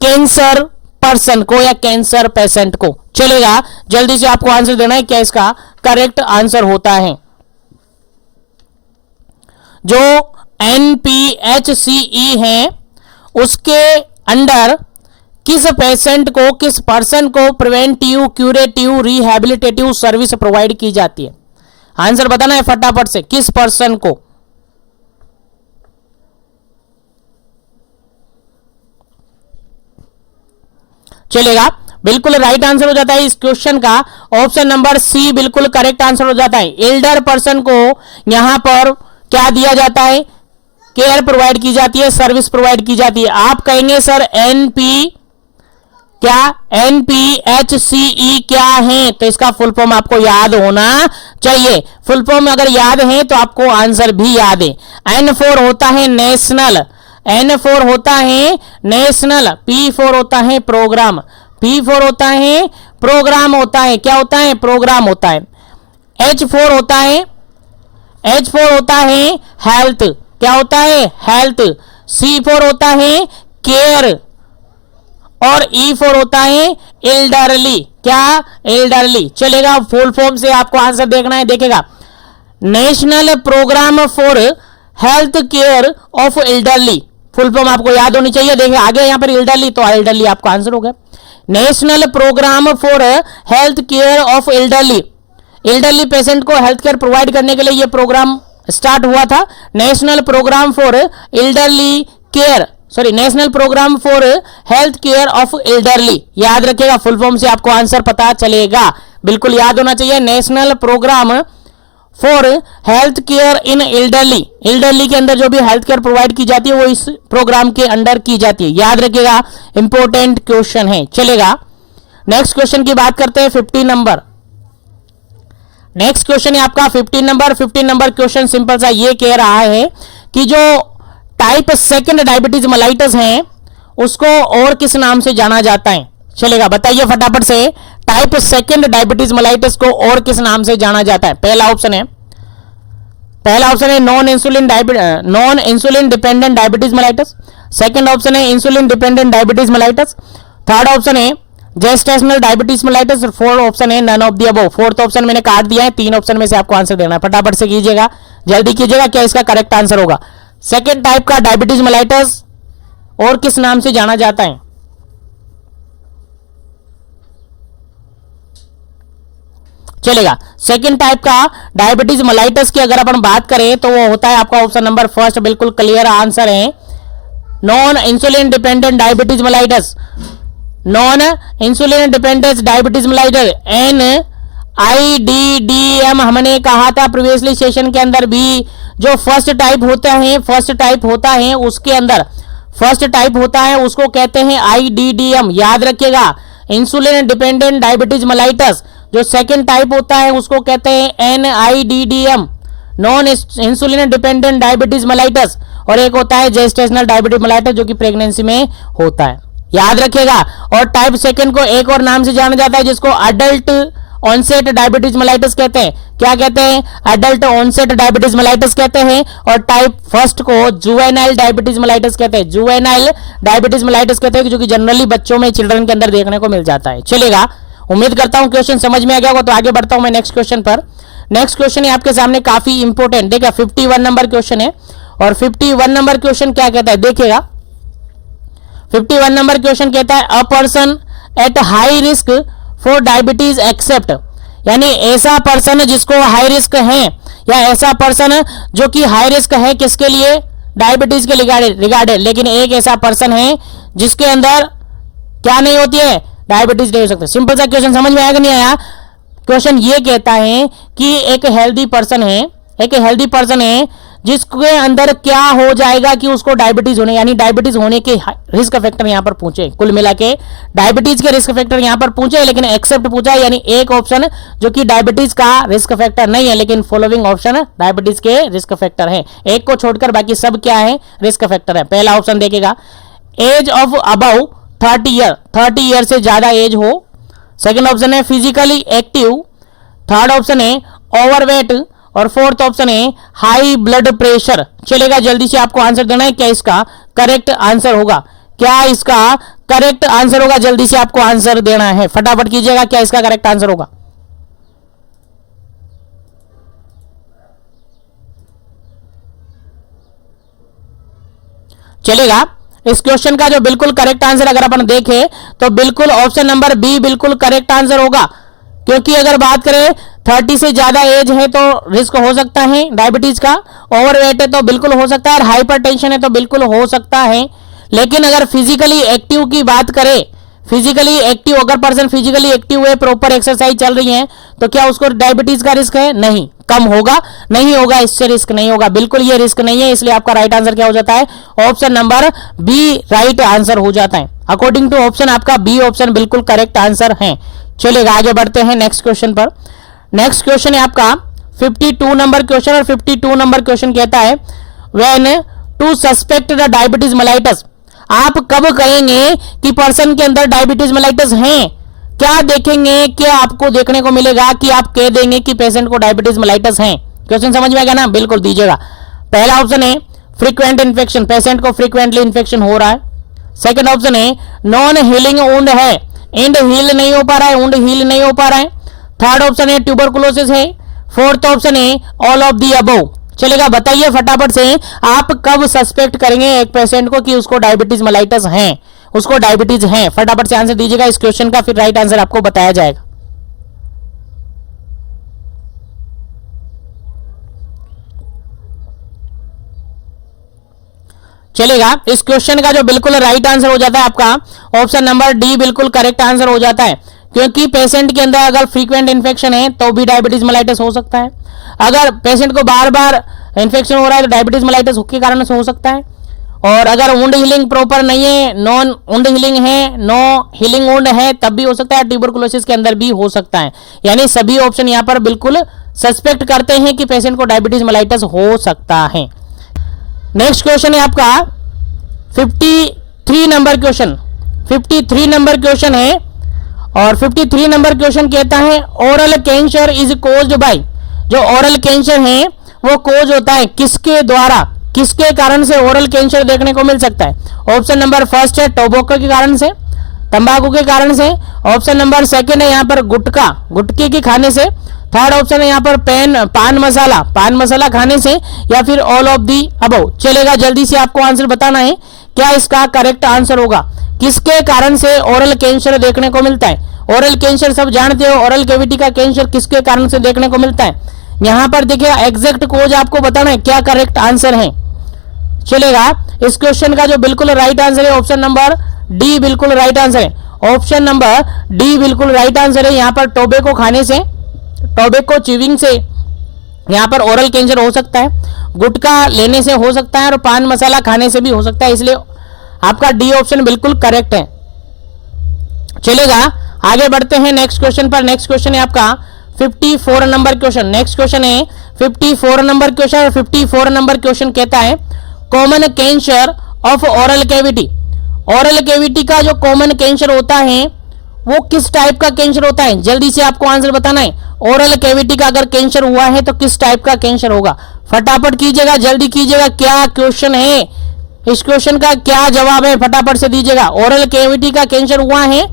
कैंसर पर्सन को या कैंसर पेशेंट को। चलेगा, जल्दी से आपको आंसर देना है क्या इसका करेक्ट आंसर होता है। जो NPHCE है उसके अंडर किस पेशेंट को, किस पर्सन को preventive, curative, rehabilitative service provide की जाती है? आंसर बताना है फटाफट से, किस पर्सन को। चलेगा, बिल्कुल राइट आंसर हो जाता है इस क्वेश्चन का ऑप्शन नंबर सी बिल्कुल करेक्ट आंसर हो जाता है। एल्डर पर्सन को यहां पर क्या दिया जाता है, केयर प्रोवाइड की जाती है, सर्विस प्रोवाइड की जाती है। आप कहेंगे सर NPHCE क्या है, तो इसका फुल फॉर्म आपको याद होना चाहिए। फुल फॉर्म अगर याद है तो आपको आंसर भी याद है। N4 होता है नेशनल, N4 होता है नेशनल, P4 होता है प्रोग्राम, P4 होता है प्रोग्राम होता है, क्या होता है प्रोग्राम होता है। H4 होता है, H4 होता है हेल्थ, क्या होता है हेल्थ। C4 होता है केयर और E4 होता है एल्डरली, क्या एल्डरली। चलेगा, फुल फॉर्म से आपको आंसर देखना है, देखेगा national programme for health care of elderly, full form आपको याद होनी चाहिए। देखिए आगे यहां पर एल्डरली, तो एल्डरली आपका आंसर हो गया। National programme for health care of elderly, elderly patient को हेल्थ केयर प्रोवाइड करने के लिए यह प्रोग्राम स्टार्ट हुआ था। National programme for elderly care, sorry national programme for health care of elderly. याद रखिएगा, फुल फॉर्म से आपको आंसर पता चलेगा, बिल्कुल याद होना चाहिए। National programme for health care in elderly, elderly के अंदर जो भी हेल्थ केयर प्रोवाइड की जाती है वो इस प्रोग्राम के अंडर की जाती है। याद रखिएगा, इंपॉर्टेंट क्वेश्चन है। चलेगा, नेक्स्ट क्वेश्चन की बात करते हैं 15 नंबर। नेक्स्ट क्वेश्चन है आपका 15 नंबर। 15 नंबर क्वेश्चन सिंपल सा ये कह रहा है कि जो टाइप सेकंड डायबिटीज मेलाइटस है उसको और किस नाम से जाना जाता है? चलेगा, बताइए फटाफट से, टाइप सेकंड डायबिटीज मेलाइटस को और किस नाम से जाना जाता है? पहला ऑप्शन है non insulin dependent diabetes mellitus, second option है insulin dependent diabetes mellitus, third option है gestational diabetes mellitus, fourth option है none of the above. Fourth option मैंने काट दिया है, 3 ऑप्शन में से आपको आंसर देना है, फटाफट से कीजिएगा, जल्दी कीजिएगा, क्या इसका करेक्ट आंसर होगा। सेकेंड टाइप का डायबिटीज मेलाइटस और किस नाम से जाना जाता है? चलेगा, सेकेंड टाइप का डायबिटीज मेलाइटस की अगर अपन बात करें तो वो होता है आपका ऑप्शन नंबर फर्स्ट, बिल्कुल क्लियर आंसर है non insulin dependent diabetes mellitus. Non insulin dependent diabetes mellitus NIDDM हमने कहा था प्रीवियसली सेशन के अंदर भी। जो फर्स्ट टाइप होता है उसके अंदर फर्स्ट टाइप होता है उसको कहते हैं IDDM। याद रखिएगा, इंसुलिन डिपेंडेंट डायबिटीज मेलाइटस। जो सेकंड टाइप होता है उसको कहते हैं NIDDM, non insulin dependent diabetes mellitus, और एक होता है जेस्टेशनल डायबिटीज मेलाइटस जो कि प्रेगनेंसी में होता है। याद रखिएगा, और टाइप सेकंड को एक और नाम से जाना जाता है जिसको अडल्ट ऑनसेट डायबिटीज मेलाइटिस कहते हैं। क्या कहते हैं? एडल्ट ऑनसेट डायबिटीज मेलाइटिस कहते हैं। और टाइप फर्स्ट को जुवेनाइल डायबिटीज मेलाइटिस कहते हैं। जुवेनाइल डायबिटीज मेलाइटिस कहते हैं, जो कि जनरली बच्चों में, चिल्ड्रन के अंदर देखने को मिल जाता है। चलेगा, उम्मीद करता हूं क्वेश्चन समझ में आ गया होगा। तो आगे बढ़ता हूं मैं नेक्स्ट क्वेश्चन पर। नेक्स्ट क्वेश्चन है आपके सामने काफी इंपॉर्टेंट, देखा 51 नंबर क्वेश्चन है। और 51 नंबर क्वेश्चन क्या कहता है देखिएगा। 51 नंबर क्वेश्चन कहता है a person at high risk for diabetes except, यानी ऐसा पर्सन जिसको हाई रिस्क है, या ऐसा पर्सन जो कि हाई रिस्क है किसके लिए? डायबिटीज के रिगार्डेड, लेकिन एक ऐसा पर्सन है जिसके अंदर क्या नहीं होती है? डायबिटीज नहीं हो सकता। सिंपल सा क्वेश्चन, समझ में आया कि नहीं आया? क्वेश्चन ये कहता है कि एक हेल्दी पर्सन है, जिसके अंदर क्या हो जाएगा कि उसको डायबिटीज होने, यानी डायबिटीज होने के रिस्क फैक्टर यहां पर पूछे। कुल मिला के डायबिटीज के रिस्क फैक्टर यहां पर पूछे, लेकिन एक्सेप्ट पूछा, यानी एक ऑप्शन जो कि डायबिटीज का रिस्क फैक्टर नहीं है, लेकिन फॉलोइंग ऑप्शन डायबिटीज के रिस्क फैक्टर है। एक को छोड़कर बाकी सब क्या है? रिस्क फैक्टर है। पहला ऑप्शन देखेगा एज ऑफ अबव 30 ईयर से ज्यादा एज हो। सेकेंड ऑप्शन है फिजिकली एक्टिव। थर्ड ऑप्शन है ओवरवेट। और फोर्थ ऑप्शन है हाई ब्लड प्रेशर। चलेगा, जल्दी से आपको आंसर देना है, क्या इसका करेक्ट आंसर होगा? क्या इसका करेक्ट आंसर होगा? जल्दी से आपको आंसर देना है, फटाफट कीजिएगा, क्या इसका करेक्ट आंसर होगा? चलेगा, इस क्वेश्चन का जो बिल्कुल करेक्ट आंसर अगर अपन देखें तो बिल्कुल ऑप्शन नंबर बी बिल्कुल करेक्ट आंसर होगा। क्योंकि अगर बात करें 30 से ज्यादा एज है तो रिस्क हो सकता है डायबिटीज का, ओवरवेट है तो बिल्कुल हो सकता है, और हाइपरटेंशन है तो बिल्कुल हो सकता है। लेकिन अगर फिजिकली एक्टिव की बात करें, फिजिकली एक्टिव अगर पर्सन फिजिकली एक्टिव है, प्रॉपर एक्सरसाइज चल रही है, तो क्या उसको डायबिटीज का रिस्क है? नहीं। कम होगा? नहीं होगा, इससे रिस्क नहीं होगा, बिल्कुल ये रिस्क नहीं है। इसलिए आपका राइट आंसर क्या हो जाता है? Option number B right answer हो जाता है। अकॉर्डिंग टू ऑप्शन आपका बी ऑप्शन बिल्कुल करेक्ट आंसर है। चलिएगा, आगे बढ़ते हैं नेक्स्ट क्वेश्चन पर। नेक्स्ट क्वेश्चन है आपका 52 नंबर क्वेश्चन। और 52 नंबर क्वेश्चन कहता है when to suspect the diabetes mellitus, आप कब कहेंगे कि पर्सन के अंदर डायबिटीज मेलाइटिस है? क्या देखेंगे, क्या आपको देखने को मिलेगा कि आप कह देंगे कि पेशेंट को डायबिटीज मेलाइटिस है? क्वेश्चन समझ में आ गया ना? बिल्कुल दीजिएगा। पहला ऑप्शन है फ्रीक्वेंट इन्फेक्शन, पेशेंट को फ्रीक्वेंटली इन्फेक्शन हो रहा है। सेकंड ऑप्शन है नॉन हीलिंग वुंड है, एंड हील नहीं हो पा रहा है, वुंड हील नहीं हो पा रहा है। थर्ड ऑप्शन है ट्यूबरकुलोसिस है। फोर्थ ऑप्शन है ऑल ऑफ दी अबव। चलेगा, बताइए फटाफट से आप कब सस्पेक्ट करेंगे एक पेशेंट को कि उसको डायबिटीज मेलाइटिस है, उसको डायबिटीज है? फटाफट से आंसर दीजिएगा इस क्वेश्चन का, फिर राइट आंसर आपको बताया जाएगा। चलेगा, इस क्वेश्चन का जो बिल्कुल राइट आंसर हो जाता है आपका ऑप्शन नंबर डी बिल्कुल करेक्ट आंसर हो जाता है। क्योंकि पेशेंट के अंदर अगर फ्रीक्वेंट इन्फेक्शन है तो भी डायबिटीज मेलाइटिस हो सकता है। अगर पेशेंट को बार बार इन्फेक्शन हो रहा है तो डायबिटीज मेलाइटिस के कारण से हो सकता है। और अगर वुंड हीलिंग प्रॉपर नहीं है, नॉन वुंड हीलिंग है, नो हीलिंग वुंड है, तब भी हो सकता है। ट्यूबरकुलोसिस के अंदर भी हो सकता है। यानी सभी ऑप्शन यहां पर बिल्कुल सस्पेक्ट करते हैं कि पेशेंट को डायबिटीज मेलाइटिस हो सकता है। नेक्स्ट क्वेश्चन है आपका 53 नंबर क्वेश्चन। 53 नंबर क्वेश्चन है और 53 नंबर क्वेश्चन कहता है oral cancer is caused by, जो ओरल कैंसर है वो कोज होता है किसके द्वारा, किसके कारण से ओरल कैंसर देखने को मिल सकता है? ऑप्शन नंबर फर्स्ट है टोबैको के कारण से, तंबाकू के कारण से। ऑप्शन नंबर सेकंड है यहाँ पर गुटके के खाने से। थर्ड ऑप्शन है यहाँ पर पान मसाला खाने से, या फिर ऑल ऑफ दी अबव। चलेगा, जल्दी से आपको आंसर बताना है क्या इसका करेक्ट आंसर होगा। किसके कारण से ओरल कैंसर देखने को मिलता है? ओरल कैंसर सब जानते हो, ओरल कैविटी का कैंसर किसके कारण से देखने को मिलता है? यहां पर देखिए एग्जैक्ट कोज आपको बताना है क्या करेक्ट आंसर है। चलेगा, इस क्वेश्चन का जो बिल्कुल राइट आंसर है ऑप्शन नंबर डी बिल्कुल राइट आंसर है। ऑप्शन नंबर डी बिल्कुल राइट आंसर है। यहां पर टोबैको खाने से, टोबैको च्यूइंग से यहां पर ओरल कैंसर हो सकता है, गुटखा लेने से हो सकता है, और पान मसाला खाने से भी हो सकता है। इसलिए आपका डी ऑप्शन बिल्कुल करेक्ट है। चलेगा, आगे बढ़ते हैं नेक्स्ट क्वेश्चन पर। नेक्स्ट क्वेश्चन है आपका 54 नंबर क्वेश्चन। नेक्स्ट क्वेश्चन है 54 नंबर क्वेश्चन, और 54 नंबर क्वेश्चन कहता है common cancer of oral cavity. Oral cavity का जो कॉमन कैंसर होता है वो किस टाइप का कैंसर होता है, जल्दी से आपको आंसर बताना है। ओरल कैविटी का अगर कैंसर हुआ है तो किस टाइप का कैंसर होगा, फटाफट कीजिएगा, जल्दी कीजिएगा। क्या क्वेश्चन है, इस क्वेश्चन का क्या जवाब है, फटाफट से दीजिएगा। ओरल कैविटी का कैंसर हुआ है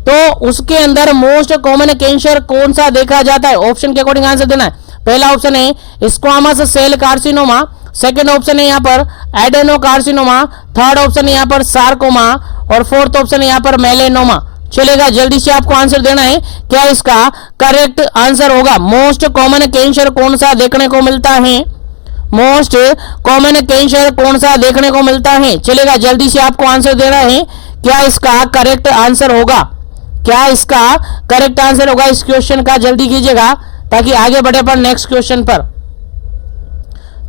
तो उसके अंदर मोस्ट कॉमन कैंसर कौन सा देखा जाता है, ऑप्शन के अकॉर्डिंग आंसर देना है। पहला ऑप्शन है squamous cell carcinoma, second option है यहाँ पर एडेनो कार्सिनोमा, थर्ड ऑप्शन है यहाँ पर सार्कोमा और फोर्थ ऑप्शन है यहाँ पर मेलेनोमा। चलेगा, जल्दी से आपको आंसर देना है, क्या इसका करेक्ट आंसर होगा। मोस्ट कॉमन कैंसर कौन सा देखने को मिलता है, मोस्ट कॉमन कैंसर कौन सा देखने को मिलता है। चलेगा, जल्दी से आपको आंसर देना है, क्या इसका करेक्ट आंसर होगा, क्या इसका करेक्ट आंसर होगा इस क्वेश्चन का, जल्दी कीजिएगा ताकि आगे बढ़े पर नेक्स्ट क्वेश्चन पर।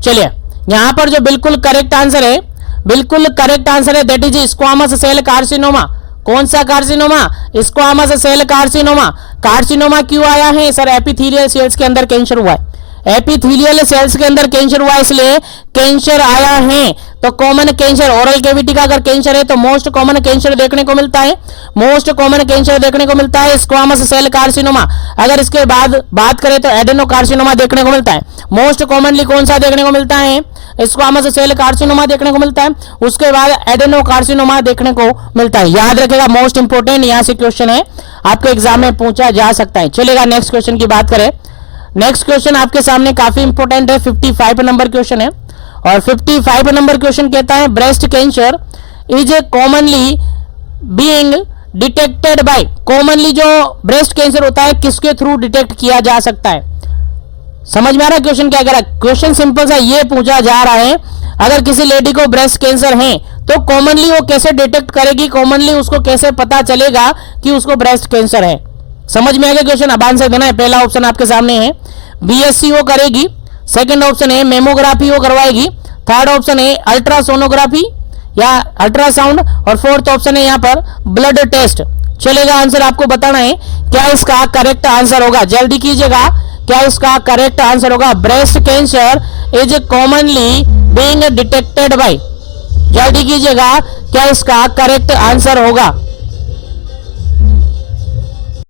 चलिए, यहां पर जो बिल्कुल करेक्ट आंसर है, बिल्कुल करेक्ट आंसर है that is squamous cell carcinoma. कौन सा carcinoma, squamous cell carcinoma. Carcinoma क्यों आया है सर, एपिथेलियल सेल्स के अंदर कैंसर हुआ है, एपिथेलियल सेल्स के अंदर कैंसर हुआ है इसलिए कैंसर आया है। तो कॉमन कैंसर, ओरल कैविटी का अगर कैंसर है तो मोस्ट कॉमन कैंसर देखने को मिलता है, मोस्ट कॉमन कैंसर देखने को मिलता है स्क्वामस सेल कार्सिनोमा। अगर इसके बाद बात करें तो एडेनो कार्सिनोमा देखने को मिलता है। मोस्ट कॉमनली कौन सा देखने को मिलता है, स्क्वामस सेल कार्सिनोमा देखने को मिलता है, उसके बाद एडेनो कार्सिनोमा देखने को मिलता है। याद रखेगा, मोस्ट इंपोर्टेंट यहां से क्वेश्चन है, आपके एग्जाम में पूछा जा सकता है। चलेगा, नेक्स्ट क्वेश्चन की बात करें। नेक्स्ट क्वेश्चन आपके सामने काफी इंपोर्टेंट है, 55 नंबर क्वेश्चन है और 55 नंबर क्वेश्चन कहता है breast cancer is commonly being detected by. Commonly जो ब्रेस्ट कैंसर होता है किसके थ्रू डिटेक्ट किया जा सकता है। समझ में आ रहा है क्वेश्चन क्या कह रहा है, क्वेश्चन सिंपल सा ये पूछा जा रहा है, अगर किसी लेडी को ब्रेस्ट कैंसर है तो कॉमनली वो कैसे डिटेक्ट करेगी, कॉमनली उसको कैसे पता चलेगा कि उसको ब्रेस्ट कैंसर है। समझ में आ गया क्वेश्चन, अब आंसर देना है। पहला ऑप्शन आपके सामने है बीएससी वो करेगी, सेकंड ऑप्शन है मेमोग्राफी वो करवाएगी, थर्ड ऑप्शन है अल्ट्रासोनोग्राफी या अल्ट्रासाउंड और फोर्थ ऑप्शन है यहाँ पर ब्लड टेस्ट। चलेगा, आंसर आपको बताना है, क्या इसका करेक्ट आंसर होगा, जल्दी कीजिएगा, क्या इसका करेक्ट आंसर होगा। Breast cancer is commonly being detected by, जल्दी कीजिएगा, क्या इसका करेक्ट आंसर होगा।